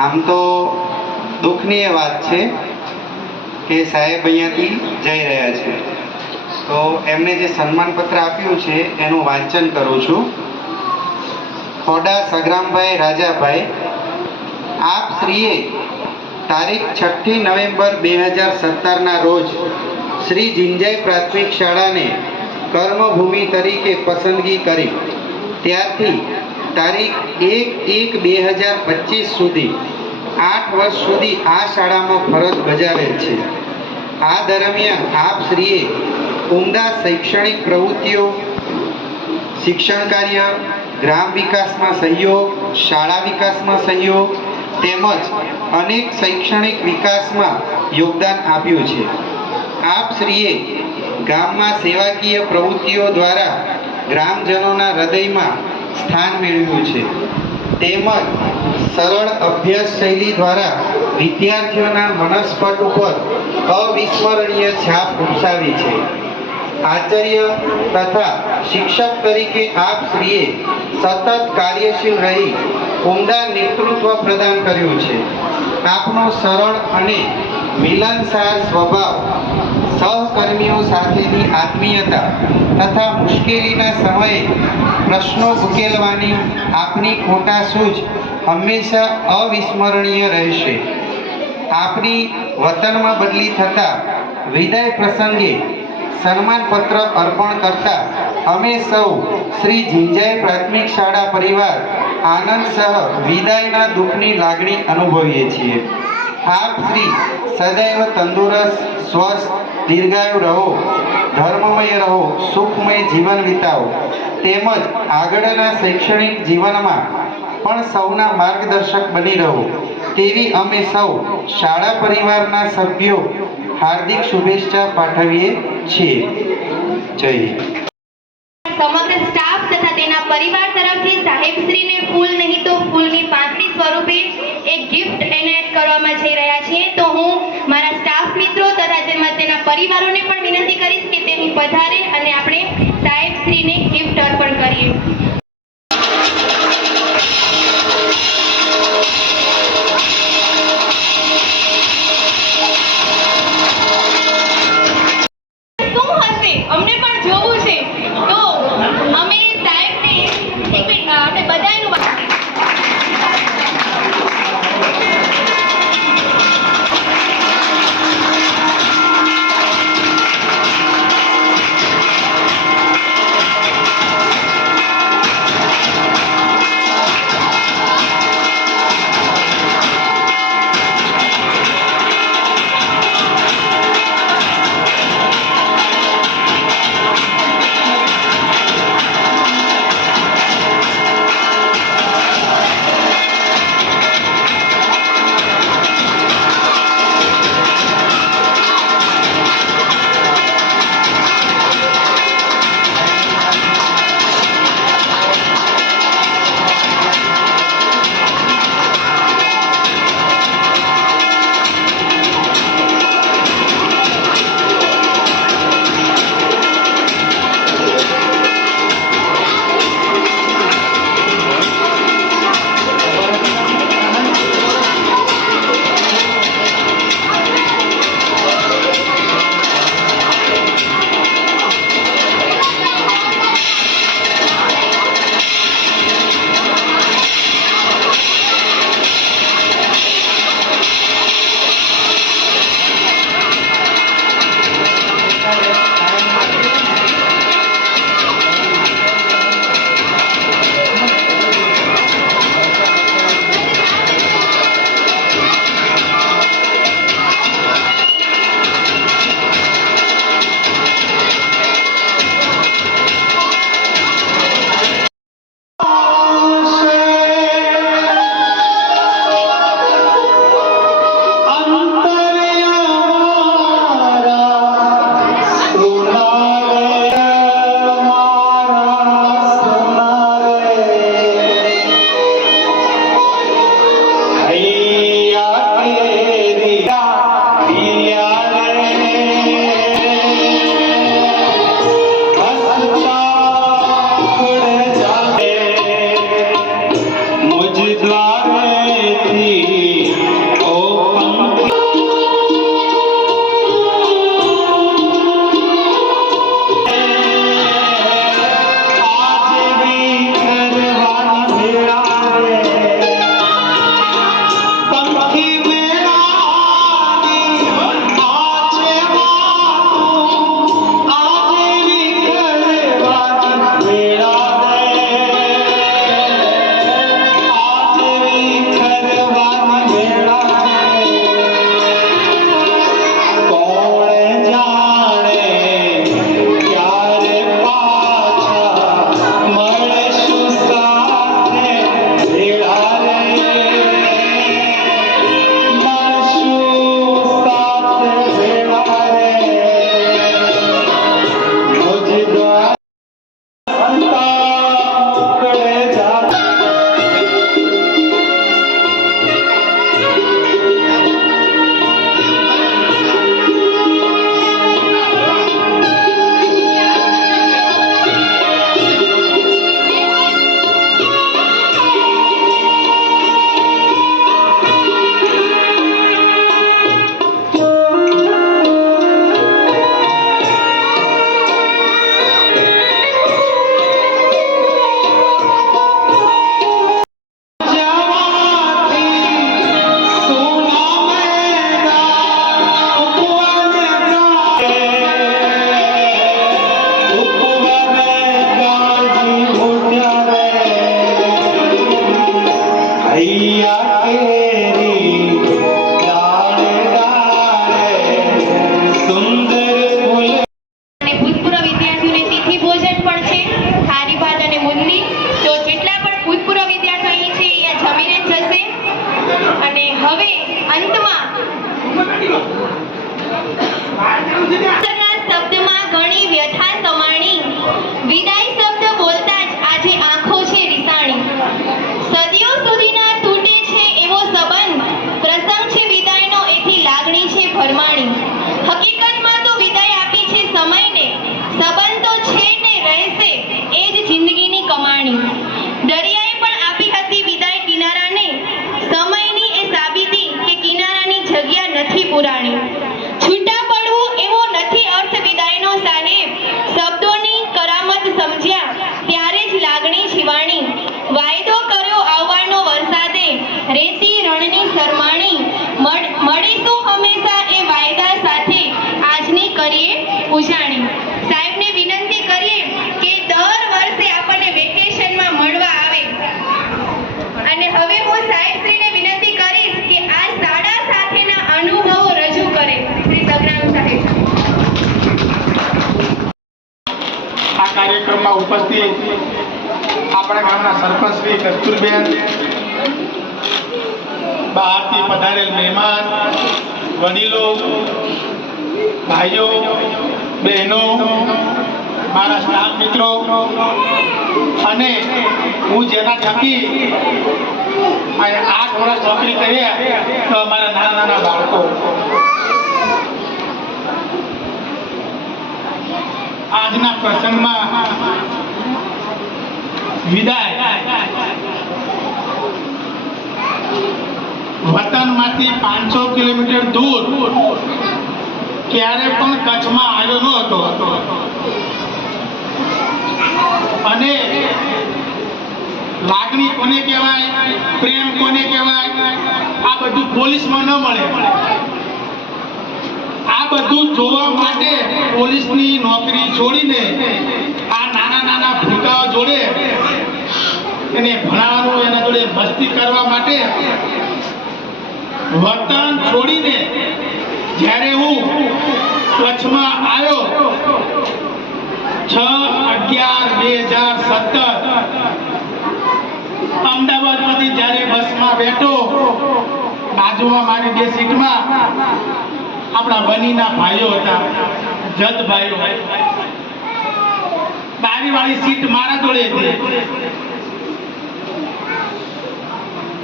આમ તો દુઃખની એ વાત છે કે સાહેબ અહીંયાથી જઈ રહ્યા છે, તો એમને જે સન્માનપત્ર આપ્યું છે એનું વાંચન કરું છું. ખોડા સંગ્રામભાઈ રાજાભાઈ, આપ શ્રીએ તારીખ 6 નવેમ્બર 2017ના રોજ શ્રી જિંજાઈ પ્રાથમિક શાળાને કર્મભૂમિ તરીકે પસંદગી કરી. ત્યારથી તારીખ 1/1/2025 સુધી 8 વર્ષ સુધી આ શાળામાં ફરજ બજાવેલ છે. આ દરમિયાન આપ શ્રીએ ઉમદા શૈક્ષણિક પ્રવૃત્તિઓ, શિક્ષણ કાર્ય, ગ્રામ વિકાસમાં સહયોગ, શાળા વિકાસમાં સહયોગ તેમજ અનેક શૈક્ષણિક વિકાસમાં યોગદાન આપ્યું છે. આપ શ્રીએ ગામમાં સેવાકીય પ્રવૃત્તિઓ દ્વારા ગ્રામજનોના હૃદયમાં સ્થાન મેળવ્યું છે તેમજ સરળ અભ્યાસ શૈલી દ્વારા વિદ્યાર્થીઓના મનસ્પટ ઉપર અવિસ્મરણીય છાપ ઉપસાવી છે. આચાર્ય તથા શિક્ષક તરીકે આપ શ્રીએ સતત કાર્યશીલ રહી ઉમદા નેતૃત્વ પ્રદાન કર્યું છે. આપનો સરળ અને મિલનસાર સ્વભાવ, સહકર્મીઓ સાથેની આત્મીયતા તથા મુશ્કેલીના સમયે પ્રશ્નો ઉકેલવાની આપની ખોટા સૂઝ હંમેશા અવિસ્મરણીય રહેશે. આપની વતનમાં બદલી થતા વિદાય પ્રસંગે સન્માનપત્ર અર્પણ કરતા અમે સૌ શ્રી જિંજાઈ પ્રાથમિક શાળા પરિવાર આનંદ સહ વિદાયના દુઃખની લાગણી અનુભવીએ છીએ. આપ શ્રી સદૈવ તંદુરસ્ત, સ્વસ્થ, દીર્ઘાયુ રહો, ધર્મમય રહો, સુખમય જીવન વિતાવો તેમજ આગળના શૈક્ષણિક જીવનમાં પણ સૌના માર્ગદર્શક બની રહો તેવી અમે સૌ શાળા પરિવારના સભ્યો હાર્દિક શુભેચ્છા પાઠવીએ છીએ. જય હિન્દ. સમગ્ર સ્ટાફ તથા તેના પરિવાર તરફથી સાહેબશ્રીને ફૂલ નહીં તો ફૂલની પાંખડી સ્વરૂપે એક ગિફ્ટ એનાયત કરવામાં જઈ રહ્યા છીએ. તો હું મારા સ્ટાફ મિત્રો તથા તેના પરિવારોને પણ વિનંતી કરીશ કે તેની પધારે અને આપણે સાહેબશ્રીને ગિફ્ટ અર્પણ કરીએ. શું હશે અમને પણ જોવું છે. તો અમે સાહેબને એક મિનિટ આપણે બધાયનું બાકી मैया केरी डाले डाले सुंदर फूल। અને ભૂતપૂર્વ વિદ્યાર્થીઓને તિથિ ભોજન પણ છે, થાળી ભાત અને મુંદી. તો જેટલા પણ ભૂતપૂર્વ વિદ્યાર્થીઓ અહીં છે અહીંયા જમીને જ જશે. અને હવે અંતમાં શબ્દમાં ઘણી વ્યથા સમાણી, વિદાય શબ્દ બોલતા જ આજે આંખો છે રીસાણી. સદીઓ સુધીના તૂટે છે એવો સંબંધ, પ્રસંગ છે વિદાયનો એથી લાગણી છે ભરમાણી. હકીકતમાં તો વિદાય આપી છે સમયને, સંબંધ તો છે ને રહેશે એ જ જિંદગીની કમાણી. દરિયાએ પણ આપી હતી વિદાય કિનારાને, સમયની એ સાબિતી કે કિનારાની જગ્યા નથી પુરાણી. છૂટા પડવું એવો નથી અર્થ વિદાયનો સાહેબ, શબ્દોની કરામત સમજ્યા ત્યારે જ લાગણી જીવાણી. વાયદો કર્યો આવવાનો વરસાદે, રેતી રણની શરમાણી. મળીશું હંમેશા એ વાયદા સાથે, આજની કરીએ ઉજાણી. સાહેબને વિનંતી કરીએ કે દર વર્ષે આપણને વેકેશનમાં મળવા આવે. અને હવે હું સાહેબશ્રીને વિનંતી કરીશ કે આ શાળા સાથેના અનુભવો રજૂ કરે. શ્રી સંગ્રામ સાહેબ. આ કાર્યક્રમમાં ઉપસ્થિત આપણા ગામના સરપંચ શ્રી કસ્તુરબેન, બહારથી પધારેલ મહેમાન, વડીલો, ભાઈઓ, બહેનો, મારા સ્ટાફ મિત્રો અને હું જેના થકી 8 વર્ષ નોકરી કર્યા તો અમારા નાના નાના બાળકો, આજના પ્રસંગમાં વિદાય વતનમાંથી 500 કિલોમીટર દૂર ક્યારે પણ કચ્છમાં આવ્યો ન હતો અને લાગણી કોને કહેવાય, પ્રેમ કોને કહેવાય, આ બધું પોલીસમાં ન મળે. આ બધું જોવા માટે પોલીસની નોકરી છોડીને આ નાના નાના ભૂલકાઓ જોડે એને ભણાવવાનું, એના જોડે મસ્તી કરવા માટે વતન છોડીને જ્યારે હું કચ્છમાં આવ્યો 6/11/2017 અમદાવાદમાંથી જ્યારે બસમાં બેઠો, બાજુમાં મારી 2 સીટમાં આપણા બનીના ભાઈઓ હતા, જતભાઈઓ. બારીવાળી સીટ મારા જોડે હતી.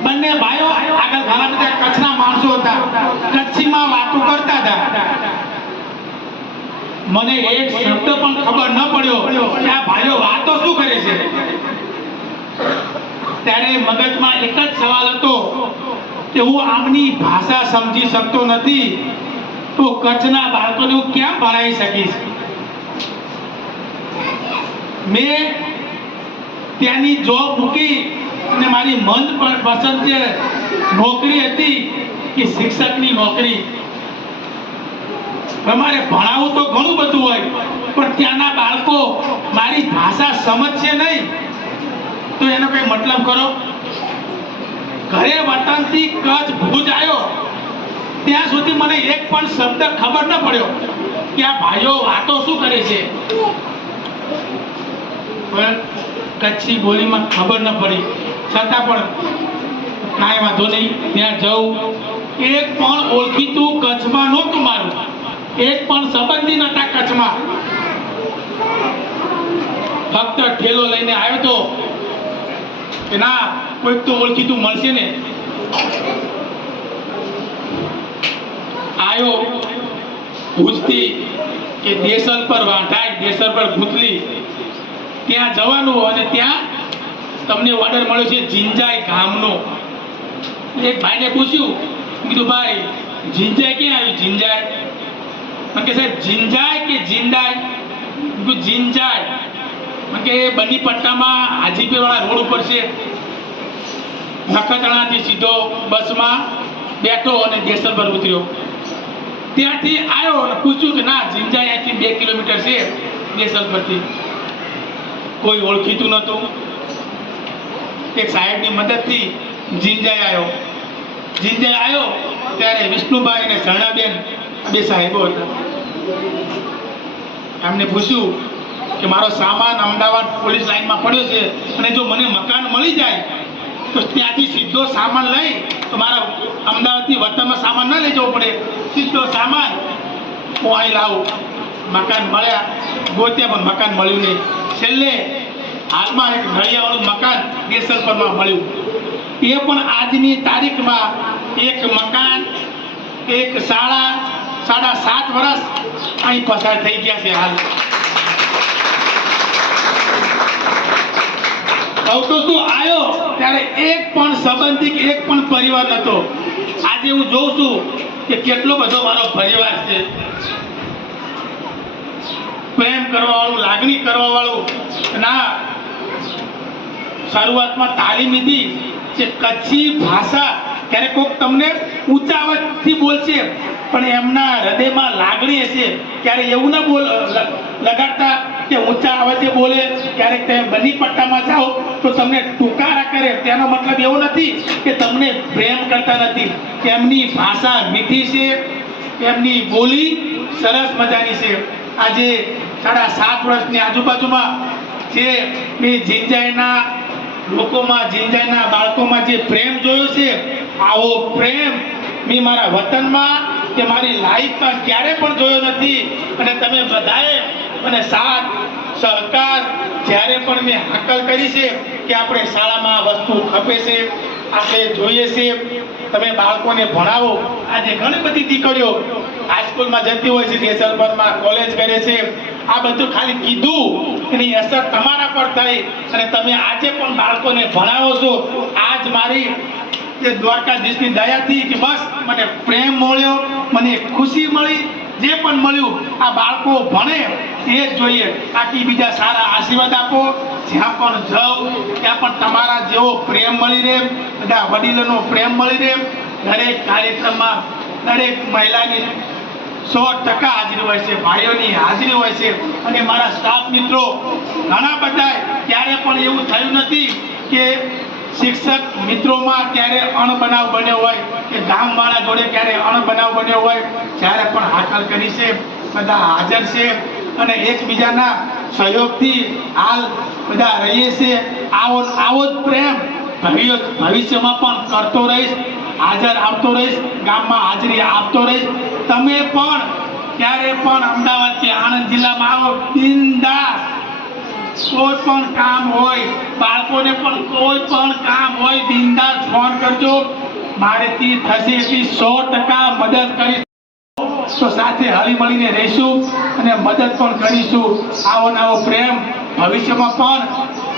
બંને ભાઈઓ આગળ ઘણા બધા કચ્છના માણસો હતા, કચ્છીમાં વાતો કરતા હતા. મને એક શબ્દ પણ ખબર ન પડ્યો કે આ ભાઈઓ વાતો શું કરે છે. ત્યારે મગજમાં એક જ સવાલ હતો કે હું આમની ભાષા સમજી શકતો નથી તો કચ્છના બાળકોને હું કેમ ભણાવી શકીશ. મેં ત્યાંની જોબ મૂકી અને મારી મનપસંદ જે નોકરી હતી કે શિક્ષકની નોકરી. અમારે ભણાવવું તો ઘણું બધું હોય પણ ત્યાંના બાળકો મારી ભાષા સમજશે નહીં તો એનો કઈ મતલબ કરો. ઘરે વતનથી કચ્છ ભુજ આવ્યો ત્યાં સુધી મને એક પણ શબ્દ ખબર ન પડ્યો કે આ ભાઈઓ વાતો શું કરે છે. પણ કચ્છી બોલીમાં ખબર ન પડી છતાં પણ કાંઈ વાંધો નહીં, ત્યાં જવું. એક પણ ઓળખીતું કચ્છમાં નહોતું મારું, એક પણ સંબંધી નહોતા કચ્છમાં. ફક્ત ઠેલો લઈને આવ્યો તો કે ના કોઈક તો ઓળખીતું મળશે ને. આવ્યો ભુજથી કે દેસલ પર વાંઢાઈ, દેસલ પર ગુંથલી, ત્યાં જવાનું અને ત્યાં તમને ઓર્ડર મળ્યો છે જિંજાઈ ગામનો. એક ભાઈને પૂછ્યું, કીધું ભાઈ જિંજાઈ ક્યાં આવ્યું? જિંજાઈ મને કે સાહેબ જિંજાઈ કે જિંદાઈ? કીધું જિંજાઈ. મને કે એ બની પટ્ટામાં હાજીપીરવાળા રોડ ઉપર છે. નખત્રાણાથી સીધો બસમાં બેઠો અને દેસલ પર ઉતર્યો. ત્યાંથી આવ્યો અને પૂછ્યું કે ના જિંજાઈ અહીંથી 2 કિલોમીટર છે દેસલ પરથી. કોઈ ઓળખીતું નહોતું. એક સાહેબની મદદથી જિંજાઈ આવ્યો ત્યારે વિષ્ણુભાઈ અને શરણાબેન બે સાહેબો હતા. એમને પૂછ્યું કે મારો સામાન અમદાવાદ પોલીસ લાઇનમાં પડ્યો છે અને જો મને મકાન મળી જાય તો ત્યાંથી સીધો સામાન લઈ તો મારા અમદાવાદથી વતનમાં સામાન ન લઈ જવો પડે, સીધો સામાન હું અહીં લાવું. મકાન મળ્યા, ગોત્યા પણ મકાન મળ્યું નહીં. છેલ્લે હાલમાં એક નળિયાવાળું મકાન દેસલપરમાં મળ્યું. એ પણ આજની તારીખમાં એક મકાન, એક શાળા, 7.5 વર્ષ અહીં પસાર થઈ ગયા છે. હાલ અવતો આવ્યો ત્યારે એક પણ સંબંધી કે એક પણ પરિવાર નહોતો. આજે હું જોઉં છું કે કેટલો બધો મારો પરિવાર છે, પ્રેમ કરવા વાળું, લાગણી કરવા વાળું. ના શરૂઆતમાં તાલીમ લીધી કે કચ્છી ભાષા ક્યારેક કોઈક તમને ઊંચા અવાજથી બોલશે પણ એમના હૃદયમાં લાગણી હશે. ક્યારે એવું ના લગાડતા કે ઊંચા અવાજે બોલે. ક્યારેક તમે બની પટ્ટામાં જાઓ તો તમને ટુકારા કરે, તેનો મતલબ એવો નથી કે તમને પ્રેમ કરતા નથી. એમની ભાષા મીઠી છે, એમની બોલી સરસ મજાની છે. આજે 7.5 વર્ષની આજુબાજુમાં જે મેં જિંજાઈના લોકોમાં, જિંજાઈના બાળકોમાં જે પ્રેમ જોયો છે, આવો પ્રેમ મેં મારા વતનમાં કે મારી લાઈફમાં ક્યારે પણ જોયો નથી. અને તમે બધાએ મને સાથ સહકાર જ્યારે પણ મેં હાકલ કરી છે કે આપણે શાળામાં વસ્તુ ખપે છે, આપણે જોઈએ છે, તમે બાળકોને ભણાવો. આજે ઘણી બધી દીકરીઓ હાઈસ્કૂલમાં જતી હોય છે, દેસલપરમાં કોલેજ કરે છે. આ બધું ખાલી કીધું એની અસર તમારા પર થઈ અને તમે આજે પણ બાળકોને ભણાવો છો. આજ મારી એ દ્વારકાધીશની દયાથી કે બસ મને પ્રેમ મળ્યો, મને ખુશી મળી, જે પણ મળ્યું આ બાળકો ભણે એ જ જોઈએ. બાકી બીજા સારા આશીર્વાદ આપો. જ્યાં પણ જાઓ ત્યાં પણ તમારા જેવો પ્રેમ મળી રહે, બધા વડીલોનો પ્રેમ મળી રહે. દરેક કાર્યક્રમમાં દરેક મહિલાની 100% હાજરી હોય છે, ભાઈઓની હાજરી હોય છે. અને મારા સ્ટાફ મિત્રો ઘણા બધા ક્યારે પણ એવું થયું નથી કે શિક્ષક મિત્રોમાં ક્યારે અણબનાવ બન્યો હોય કે ગામવાળા જોડે ક્યારે અણબનાવ બન્યો હોય. જ્યારે પણ હાકલ કરી છે બધા હાજર છે અને એકબીજાના સહયોગથી હાલ બધા રહીએ છીએ. આવો જ પ્રેમ ભવિષ્યમાં પણ કરતો રહીશ, હાજર આવતો રહીશ, ગામમાં હાજરી આપતો રહીશ. તમે પણ ક્યારે પણ અમદાવાદ કે આણંદ જિલ્લામાં આવો બિંદાસ. કોઈ પણ કામ હોય, બાળકોને પણ કોઈ પણ કામ હોય, બિંદાસ ફોન કરજો. મારેથી થશે એટલી 100% મદદ કરીશ. તો સાથે હળી મળીને રહીશું અને મદદ પણ કરીશું. આવો નવો પ્રેમ ભવિષ્યમાં પણ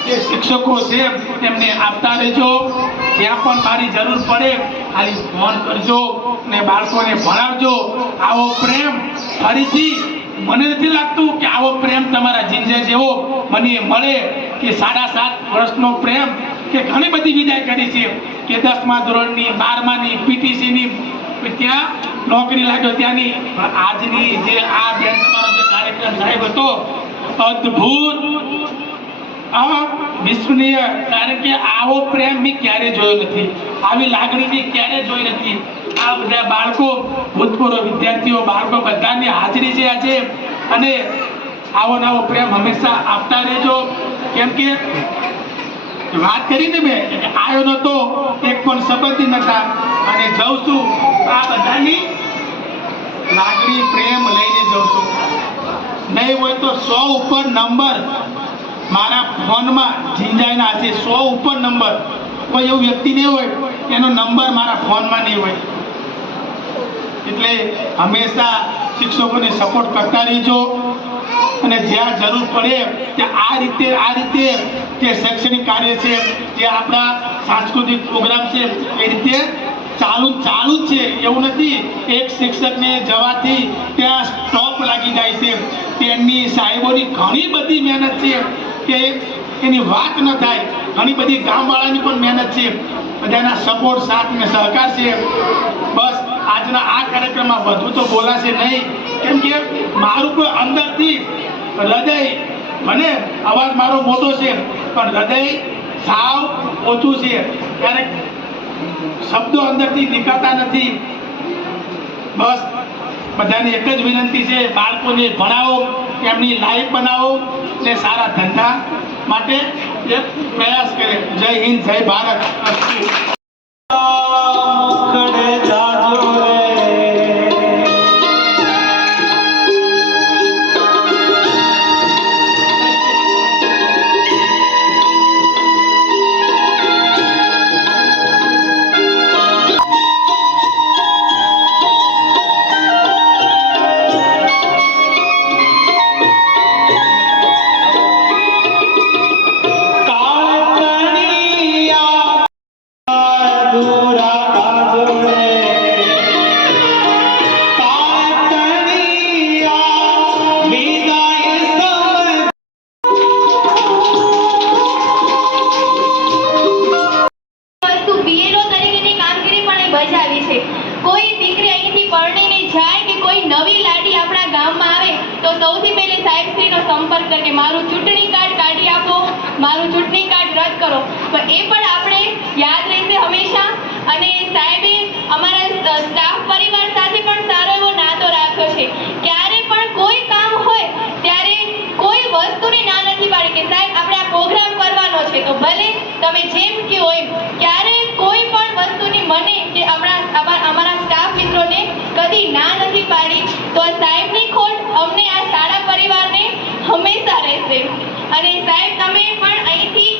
જે શિક્ષકો છે એમને આપતા રહેજો. જ્યાં પણ મારી જરૂર પડે ખાલી ફોન કરજો અને બાળકોને ભણાવજો. આવો પ્રેમ ફરીથી મને નથી લાગતું કે આવો પ્રેમ તમારા જિંજા જેવો મને મળે કે 7.5 વર્ષનો પ્રેમ કે ઘણી બધી વિદાય કરી છે કે 10મા ધોરણની, 12માની, પીટીસીની, ત્યાં નોકરી લાગ્યો ત્યાંની. આજની જે આ બેન તમારો જે કાર્યક્રમ સાહેબ હતો અદ્ભુત, અવિશ્વનીય. કારણ કે આવો પ્રેમ મેં ક્યારે જોયો નથી, આવી લાગણી મેં ક્યારે જોઈ નથી. આ બધા બાળકો, ભૂતપૂર્વ વિદ્યાર્થીઓ, બાળકો બધાની હાજરી છે આજે. અને આવો નવો પ્રેમ હંમેશા આપતા રહેજો. કેમ કે વાત કરીને મેં આવ્યો નહોતો, એક પણ સંબંધી નહોતા અને જાઉં છું આ બધાની લાગણી પ્રેમ લઈને જાઉં છું. નહીં હોય તો 100 ઉપર નંબર મારા ફોનમાં જિંજાઈના હશે. 100 ઉપર નંબર. કોઈ એવું વ્યક્તિ નહીં હોય એનો નંબર મારા ફોનમાં નહીં હોય. એટલે હંમેશા શિક્ષકોને સપોર્ટ કરતા રહીજો અને જ્યાં જરૂર પડે ત્યાં આ રીતે જે શૈક્ષણિક કાર્ય છે, જે આપણા સાંસ્કૃતિક પ્રોગ્રામ છે, એ રીતે ચાલુ જ છે. એવું નથી એક શિક્ષકને જવાથી ત્યાં સ્ટોપ લાગી જાય છે. તેમની સાહેબોની ઘણી બધી મહેનત છે કે એની વાત ન થાય. ઘણી બધી ગામવાળાની પણ મહેનત છે, બધાના સપોર્ટ, સાથ અને સહકાર છે. બસ આજના આ કાર્યક્રમમાં વધુ તો બોલાશે નહીં, કેમ કે મારું કોઈ અંદરથી હૃદય, મને અવાજ મારો મોટો છે પણ હૃદય સાવ ઓછું છે. ક્યારેક શબ્દો અંદરથી નીકળતા નથી. બસ બધાની એક જ વિનંતી છે, બાળકોને ભણાવો, એમની લાઈફ બનાવો ને સારા ધંધા માટે એક પ્રયાસ કરે. જય હિન્દ, જય ભારત. મુખડે જાજો રે વસ્તુ BLO તરીકેની કામગીરી પણ એ બજાવી છે. કોઈ દીકરી અહીંથી પરણીને જાય કે કોઈ નવી લાડી આપણા ગામમાં આવે તો સૌથી પહેલે સાહેબશ્રીનો સંપર્ક કરે કે મારું ચૂંટણી કાર્ડ કાઢી આપો, મારું ચૂંટણી કાર્ડ રદ કરો. તો એ પણ આપણે યાદ રહેશે હંમેશા. અને સાહેબે અમારા સ્ટાફ પરિવાર સાથે પણ સારો એવો નાતો રાખ્યો છે. ક્યારે પણ કોઈ કામ હોય ત્યારે કોઈ વસ્તુની ના નથી પાડી કે સાહેબ આપણે આ પ્રોગ્રામ કરવાનો છે તો ભલે તમે જેમ કહો એમ. ક્યારે કોઈ પણ વસ્તુની મને કે અમારા સ્ટાફ મિત્રોને કદી ના નથી પાડી. તો આ સાહેબની ખોટ અમને આ શાળા પરિવારને હંમેશા રહેશે. અને સાહેબ તમે પણ અહીંથી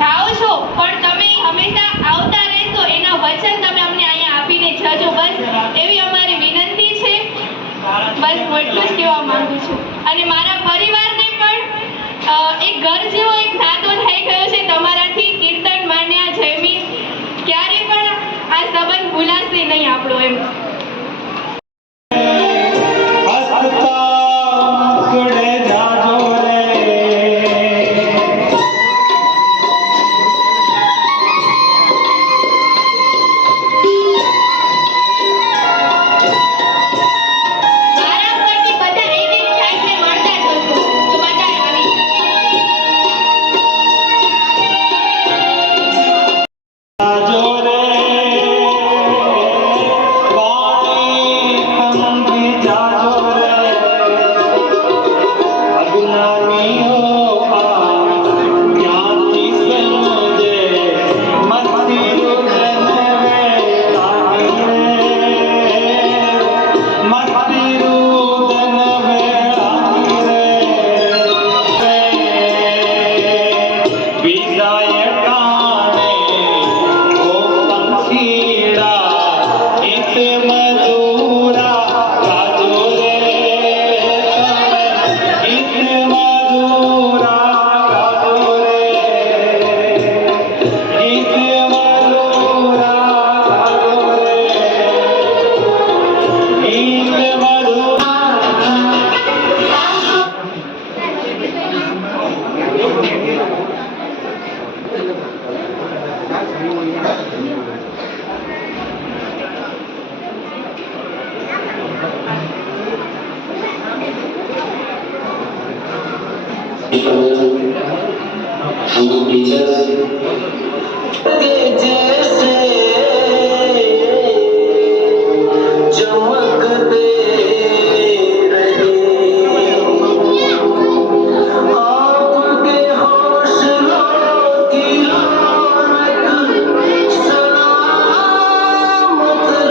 જાઓ છો પણ તમે હંમેશા આવતા રહેશો એના વચન તમે અમને અહીંયા આપીને જજો. બસ એવી અમારી વિનંતી છે. બસ હું એટલું જ કહેવા માંગુ છું. અને મારા પરિવારને પણ એક ઘર જેવો એક નાતો થઈ ગયો છે તમારાથી. કીર્તન, માન્યા, જયમીન ક્યારે પણ આ સંબંધ ભૂલાશે નહીં આપણો એમ. મુખડે જાજો રે મારા પરથી બધા એક એક સાહેબને મળતા જશો તો બધા આવી જાજો રે વાણી તંગી જાજો રે અજ્ઞાનીઓ આ જ્ઞાનથી સમજે મસ્તી રૂદન વે લાગી રે મસ્તી રૂદન વે લાગી રે વિદાય કાને ઓ પંખીડા ગીત મધુરા ગાજો રે તમે ગીત મધુરા ગાજો રે ગીત મધુરા ગાજો રે ગીત મધુરા जैसे चमकते रहे आपके हौसलों की रौनक सलामत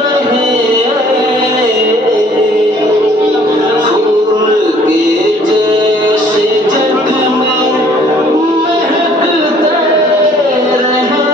रहे फूल के जैसे जग में महकते रहे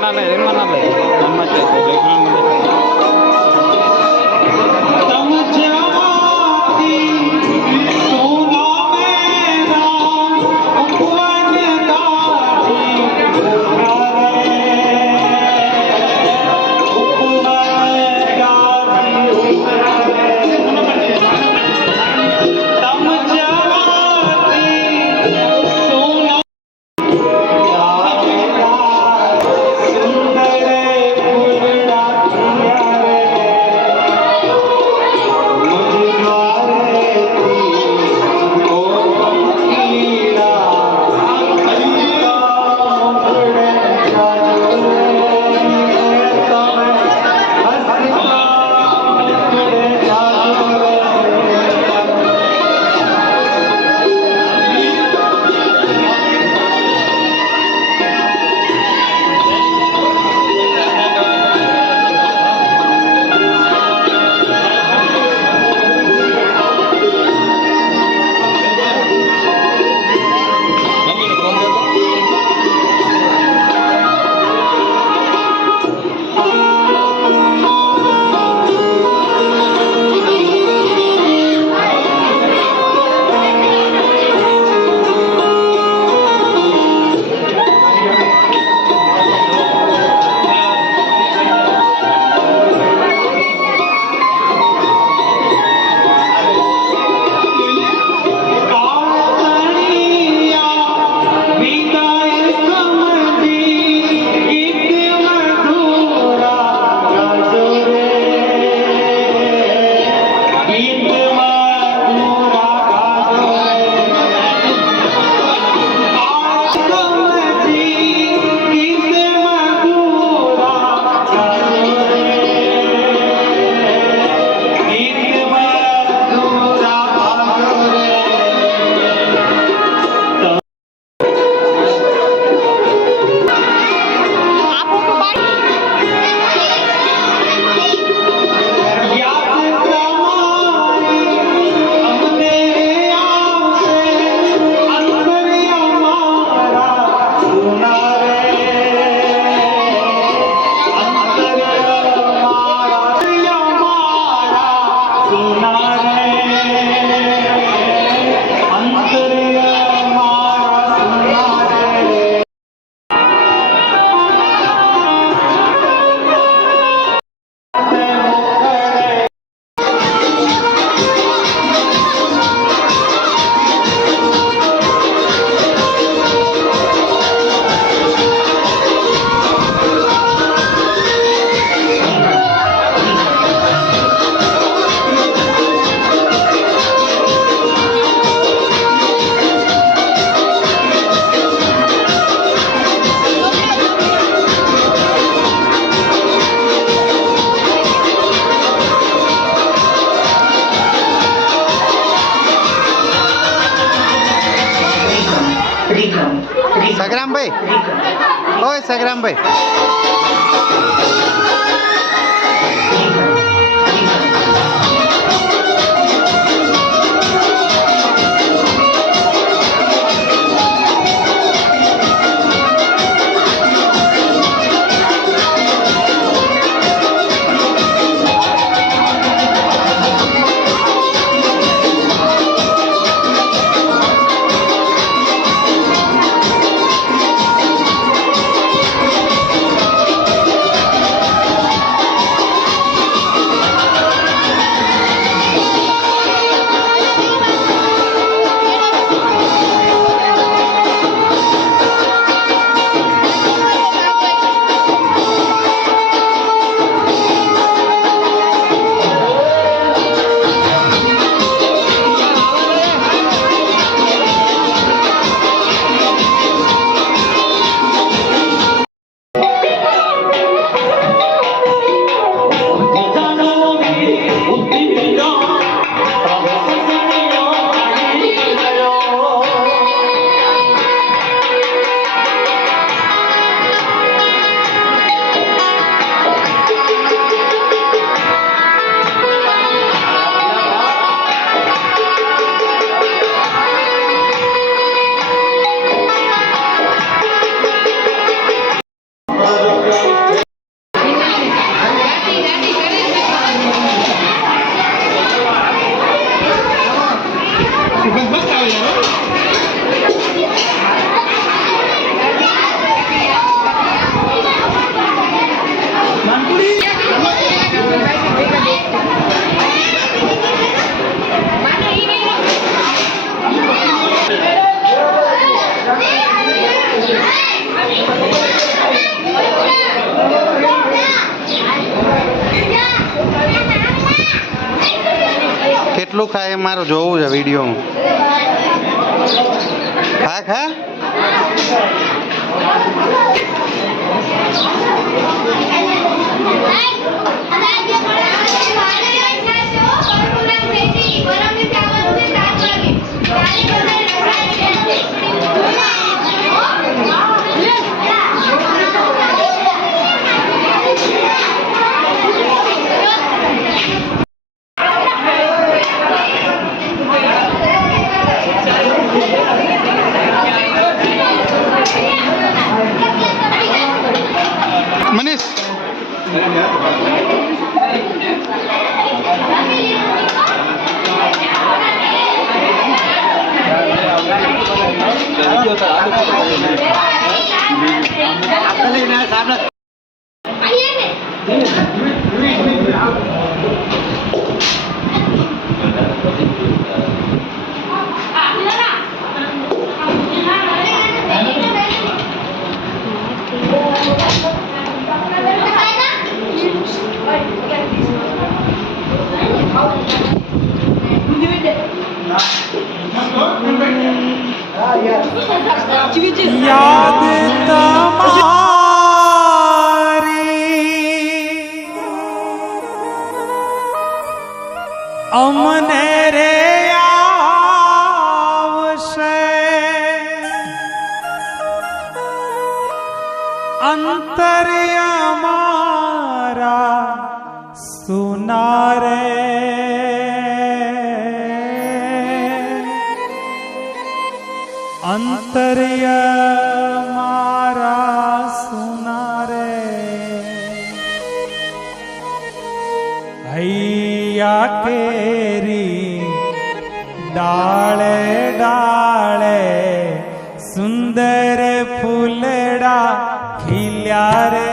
ના લે એમાં ના લે એમાં છે સગરામભાઈ, ઓય સગરામભાઈ, કેટલું ખાય એ મારે જોવું છે વિડીયોમાં. ખા ખા. મનીષ યાદ તમારી અમને રે આવશે અંતર્ય અમારા સુનારે અંતર્ય મારા સુનારે હૈયા કેરી ડાળે ડાળે સુંદર ફૂલડા ખીલ્યા રે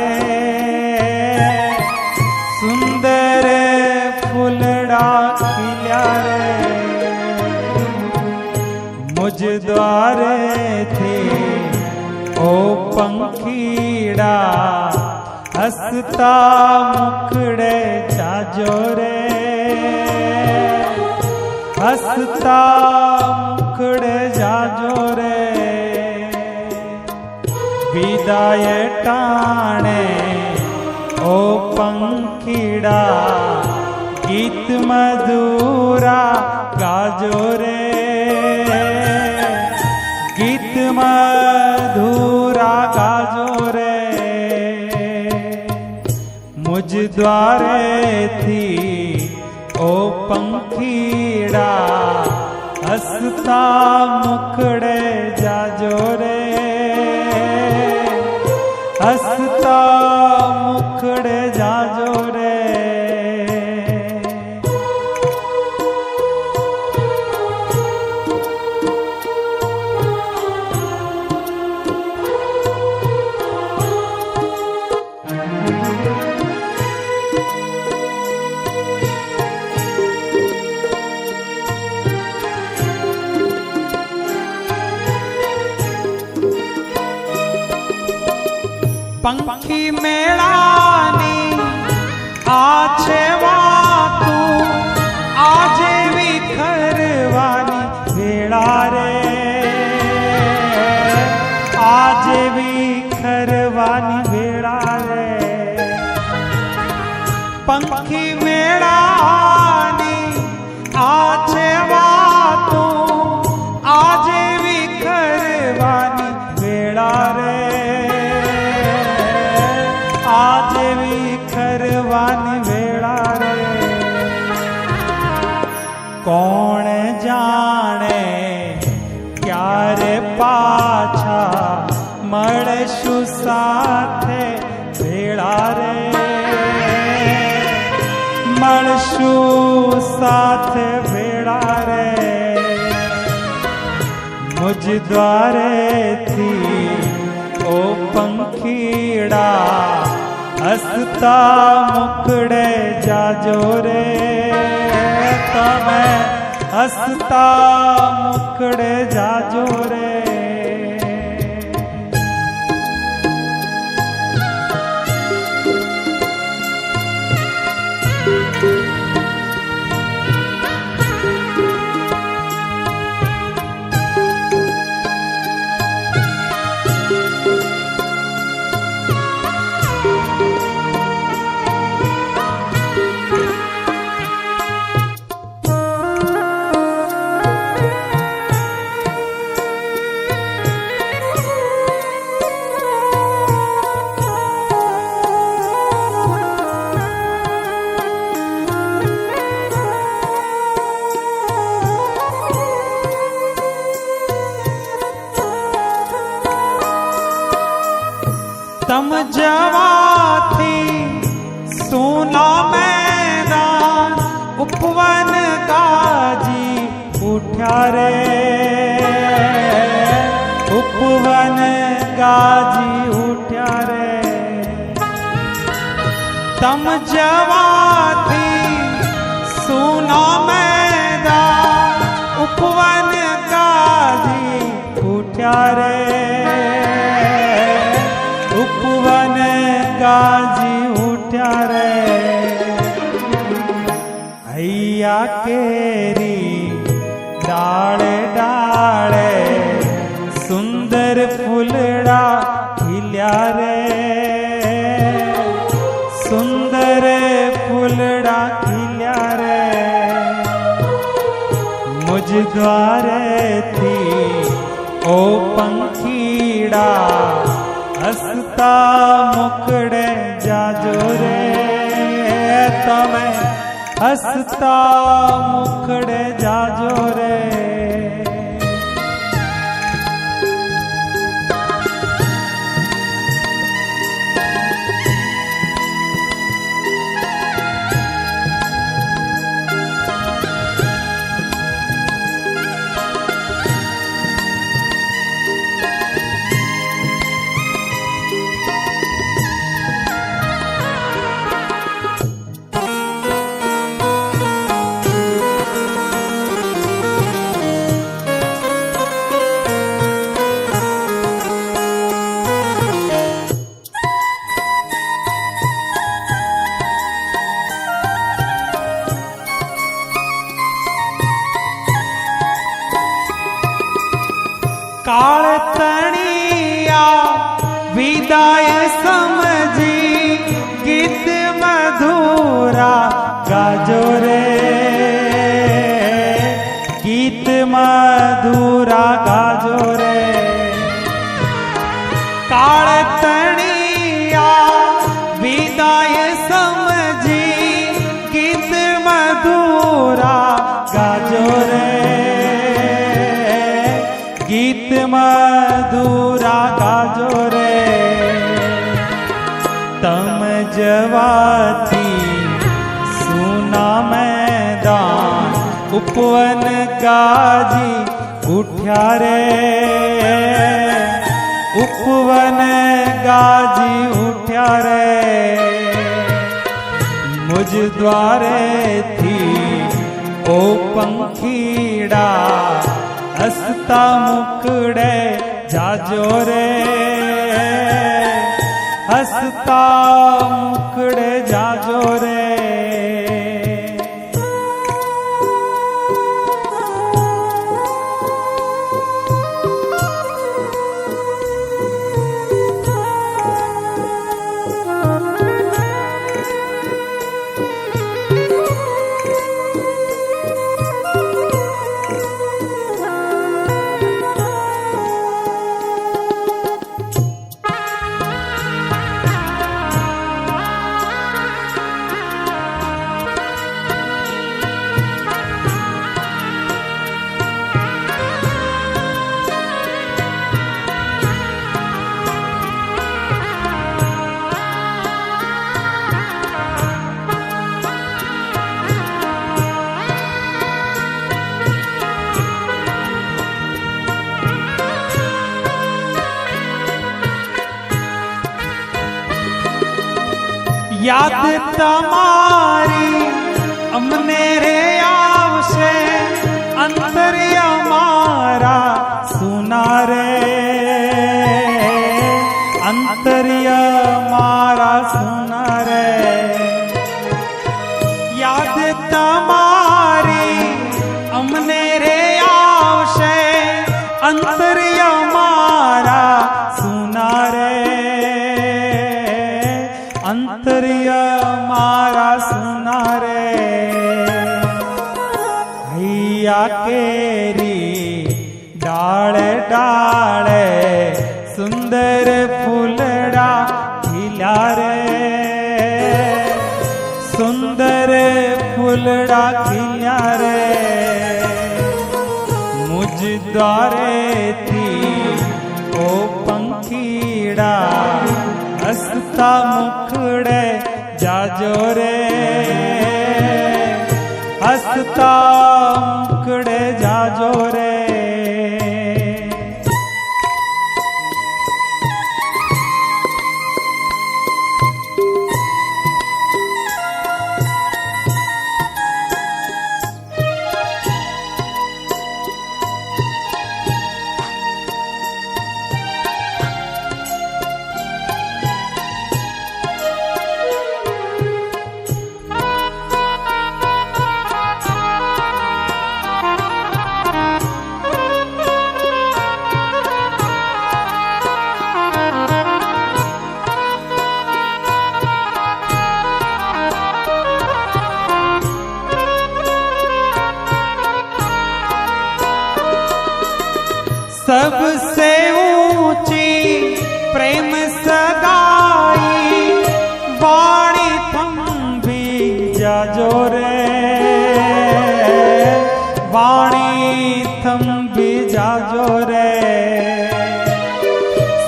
સુંદર ફૂલડા ખીલ્યા રે मुझ द्वारे थे ओ पंखीड़ा हसता मुखड़े जाजो रे हसता मुखड़े जाजो रे विदाय टाणे ओ पंखीड़ा गीत मधुरा गाजो रे गीत मधुरा गाजो रे मुझ द्वारे थी ओ पंखीड़ा हसता मुखड़े जाजो रे हसता मुखड़े जाजो रे पंखी मेळानी आछे वातू आजे विखरवानी वेळा रे आजे विखरवानी वेळा रे पंखी मेळानी आछे वातू आजे विखरवानी वेळा रे आज विखरवानी वेळा रे कोण जाणे क्यारे पाछा મળશું સાથે વેળા રે મળશું સાથે વેળા રે મુજ દ્વારેથી ओ पंखीड़ा हसता मुखड़े जाजो रे तमे हसता मुखड़े जाजो रे जवाथी सुनो मैदान उपवन गाजी उठ्या रे उपवन गाजी उठ्या रे तम जवाथी सुनो मैदान उपवन गाजी उठ्या रे उपवन गाजी उठ्या रे हैया केरी डाळे डाळे सुंदर फुलड़ा खिल्या रे सुंदर फुलड़ा खिल्या रे मुझ द्वारे थी ओ पंखीड़ा हसता मुकड़े जाजो रे तमे हसता मुकड़े जाजो रे काल तणिया विदाय समझी गीत मधुरा गाजो रे गीत मधुरा गाजो रे काल तणिया विदाय समझी गीत मधुरा गाजो रे गीत मधुरा गाजो रे तम जवाथी सुना मैदान उपवन गाजी उठ्या रे उपवन गाजी उठ्या रे मुझ द्वारे थी ओ पंखीड़ा हसता मुकड़े जाजो रे हसता मुकड़े जाजो रे याद तमारी अमने रे आवशे अंतरिया मारा सुना रे अंतरिया मारा सुना रे याद तमारी अमने रे आवशे अंतरिया मारा सुना रे अंतरिया मारा सुना रे हैया केरी डाळे डाळे सुंदर फुलड़ा खिल्या रे सुंदर फुलड़ा खिल्या रे मुझ द्वारे थी ओ पंखीड़ा હસતા મુખડે જાજો રે, હસતા મુખડે જાજો રે. सबसे ऊंची प्रेम सगाई वाणी थंभी जाजो रे, वाणी थंभी जाजो रे.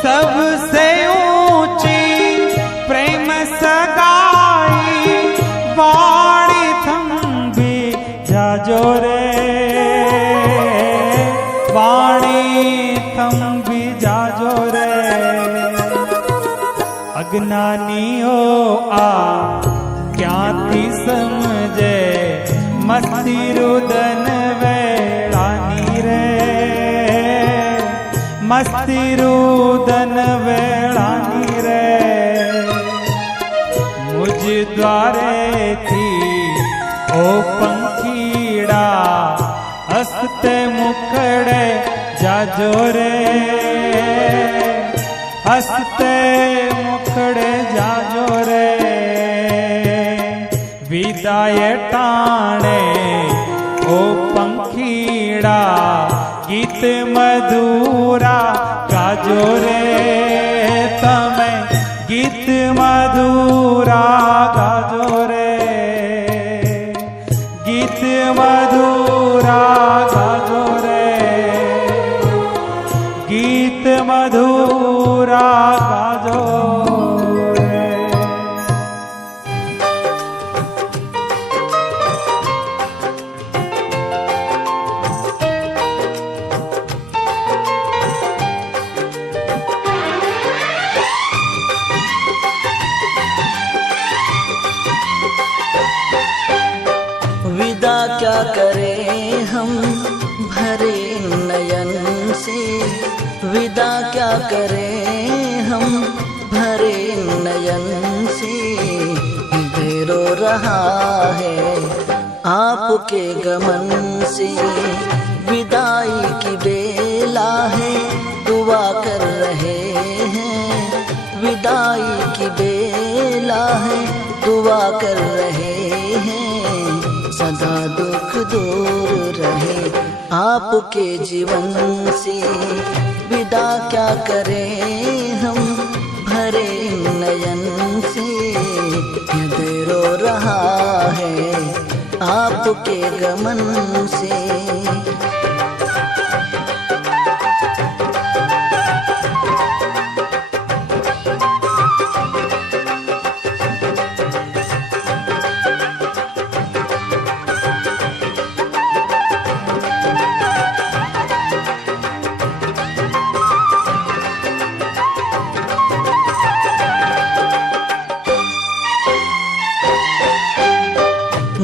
सबसे ऊंची प्रेम सगाई वाणी थंभी जाजो रे, वाणी थंभी जाजो रे. अज्ञानीओ आ क्यांथी समझे मस्ती रुदन वेळानी रे, मस्ती रुदन वेळानी रे. मुझ द्वारे थी ओ पंखीड़ा हसते मुखड़े जाजो रे, हसते मुखड़े जाजो रे. विदाय टाणे ओ पंखीड़ा गीत मधुरा गाजो रे, तमे गीत मधुरा गाजो रे, गीत मधुरा गाजो रे, गीत मधुरा गाजो रे. विदा क्या करें हम भरे नयन से, विदा क्या करें हम भरे नयन से. रो रहा है आपके गमन से, विदाई की बेला है दुआ कर रहे हैं, विदाई की बेला है दुआ कर रहे हैं. सदा दुख दूर रहे आपके जीवन से, विदा क्या करें हम भरे नयन से. हृदय रो रहा है आपके गमन से.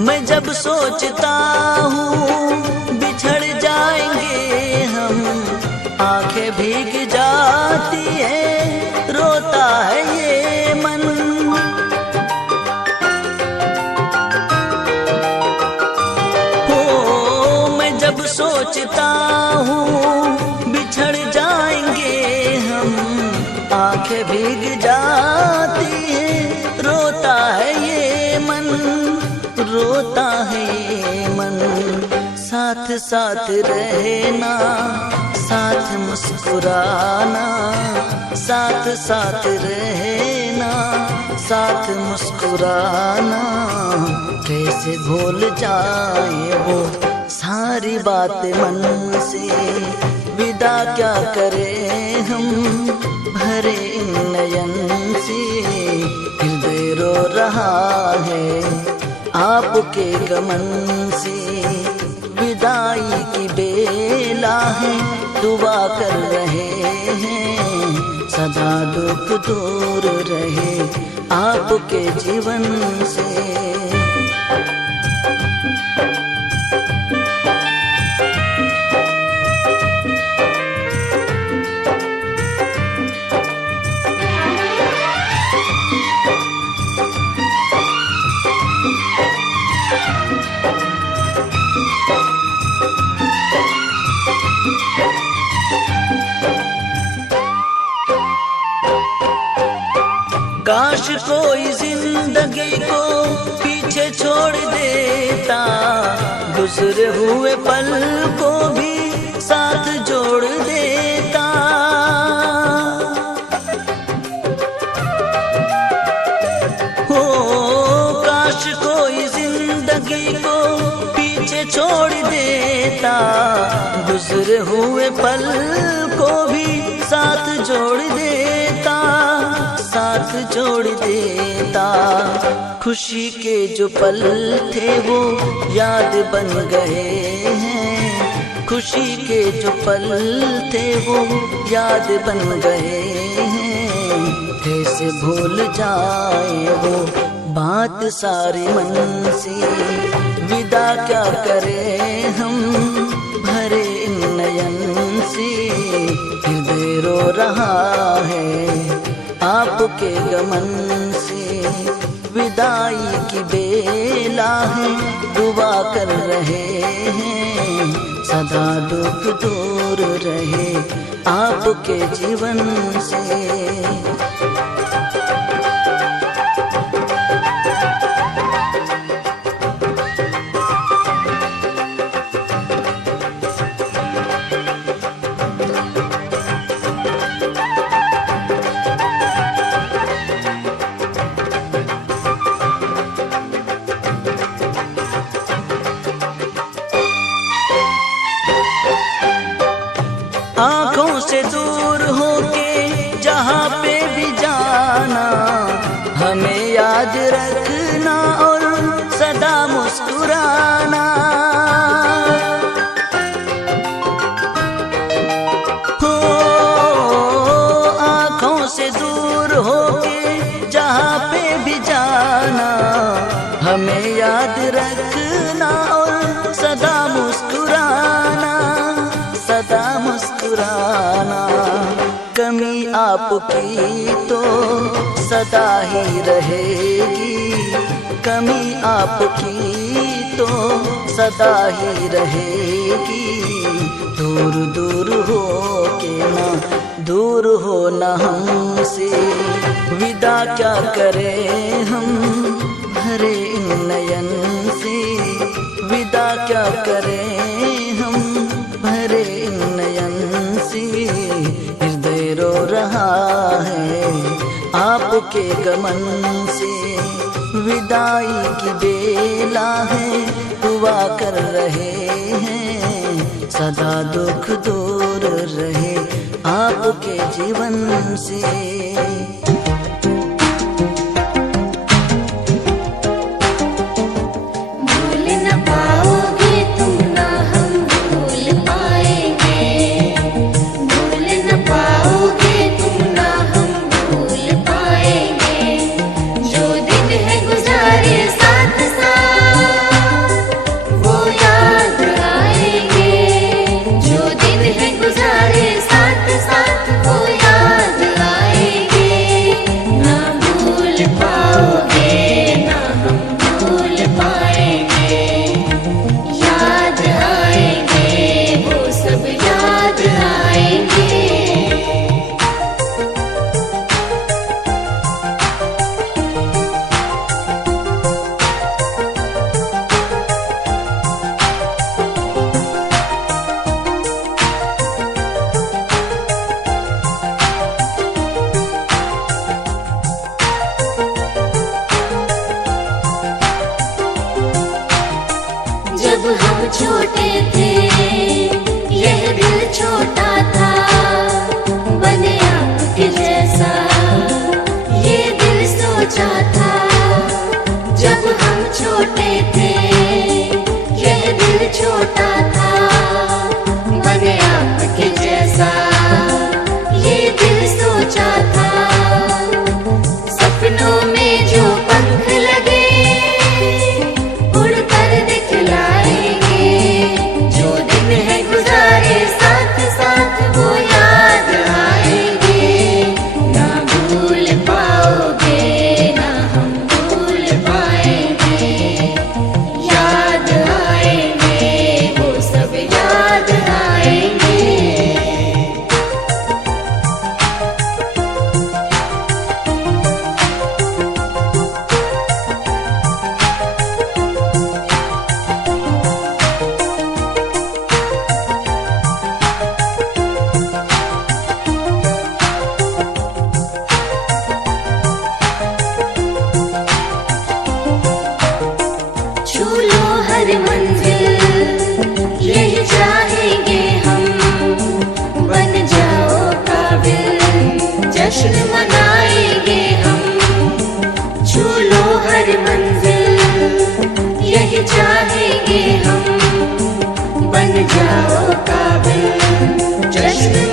मैं जब सोचता हूँ बिछड़ जाएंगे हम, आंखें भीग जाती है रोता है ये मन. हो मैं जब सोचता हूँ बिछड़ जाएंगे हम, आंखें भीग जाती है रोता है ये मन, रोता है ये मन. साथ साथ रहना, साथ मुस्कुराना, साथ साथ रहना, साथ मुस्कुराना. कैसे भूल जाए वो सारी बात मन से, विदा विदा क्या करें हम भरे नयन से, हृदय रो रहा है आपके गमन से। विदाई की बेला है दुआ कर रहे हैं, सदा दुख दूर रहे आपके जीवन से। काश कोई जिंदगी को पीछे छोड़ देता, गुजरे हुए पल को भी साथ जोड़ देता। हो काश कोई जिंदगी को पीछे छोड़ देता, गुजरे हुए पल को भी साथ जोड़ देता, साथ जोड़ देता। खुशी के जो पल थे वो याद बन गए हैं, खुशी के जो पल थे वो याद बन गए हैं। कैसे भूल जाए वो बात सारी मन से, विदा क्या करें हम भरे नयन से। हृदय रो रहा है आपके गमन से, विदाई की बेला है दुआ कर रहे हैं, सदा दुख दूर रहे आपके जीवन से। आँखों से दूर होके जहाँ पे भी जाना, हमें याद रखना और सदा मुस्कुराना। हो आँखों से दूर होके जहाँ पे भी जाना, हमें याद रखना और सदा मुस्कुराना, सदा मुस्कुराना। कमी आपकी तो सदा ही रहेगी, कमी आपकी तो सदा ही रहेगी। दूर दूर हो के ना दूर हो ना हमसे, विदा क्या करें हम भरे नयन से। विदा क्या करें हम भरे नयन से, हृदय रो रहा है आपके गमन से। विदाई की बेला है दुआ कर रहे हैं, सदा दुख दूर रहे आपके जीवन से। जब हम छोटे थे यह दिल छोटा था। सोचा था जब हम छोटे थे, यह दिल छोटा था, बने आपके जैसा ये दिल सोचा था। सपनों में जो पंख लगे उड़कर दिखलाएंगे, जो दिन है गुजारे साथ साथ वो याद आएंगे। ना भूल पाओगे ना हम भूल पाएंगे, याद आएंगे वो सब याद आएंगे। छू लो हर मंजिल यही चाहेंगे हम, बन जाओ काबिल जश्न मनाएंगे हम। छू लो हर मंजिल यही चाहेंगे हम, बन जाओ काबिल जश्न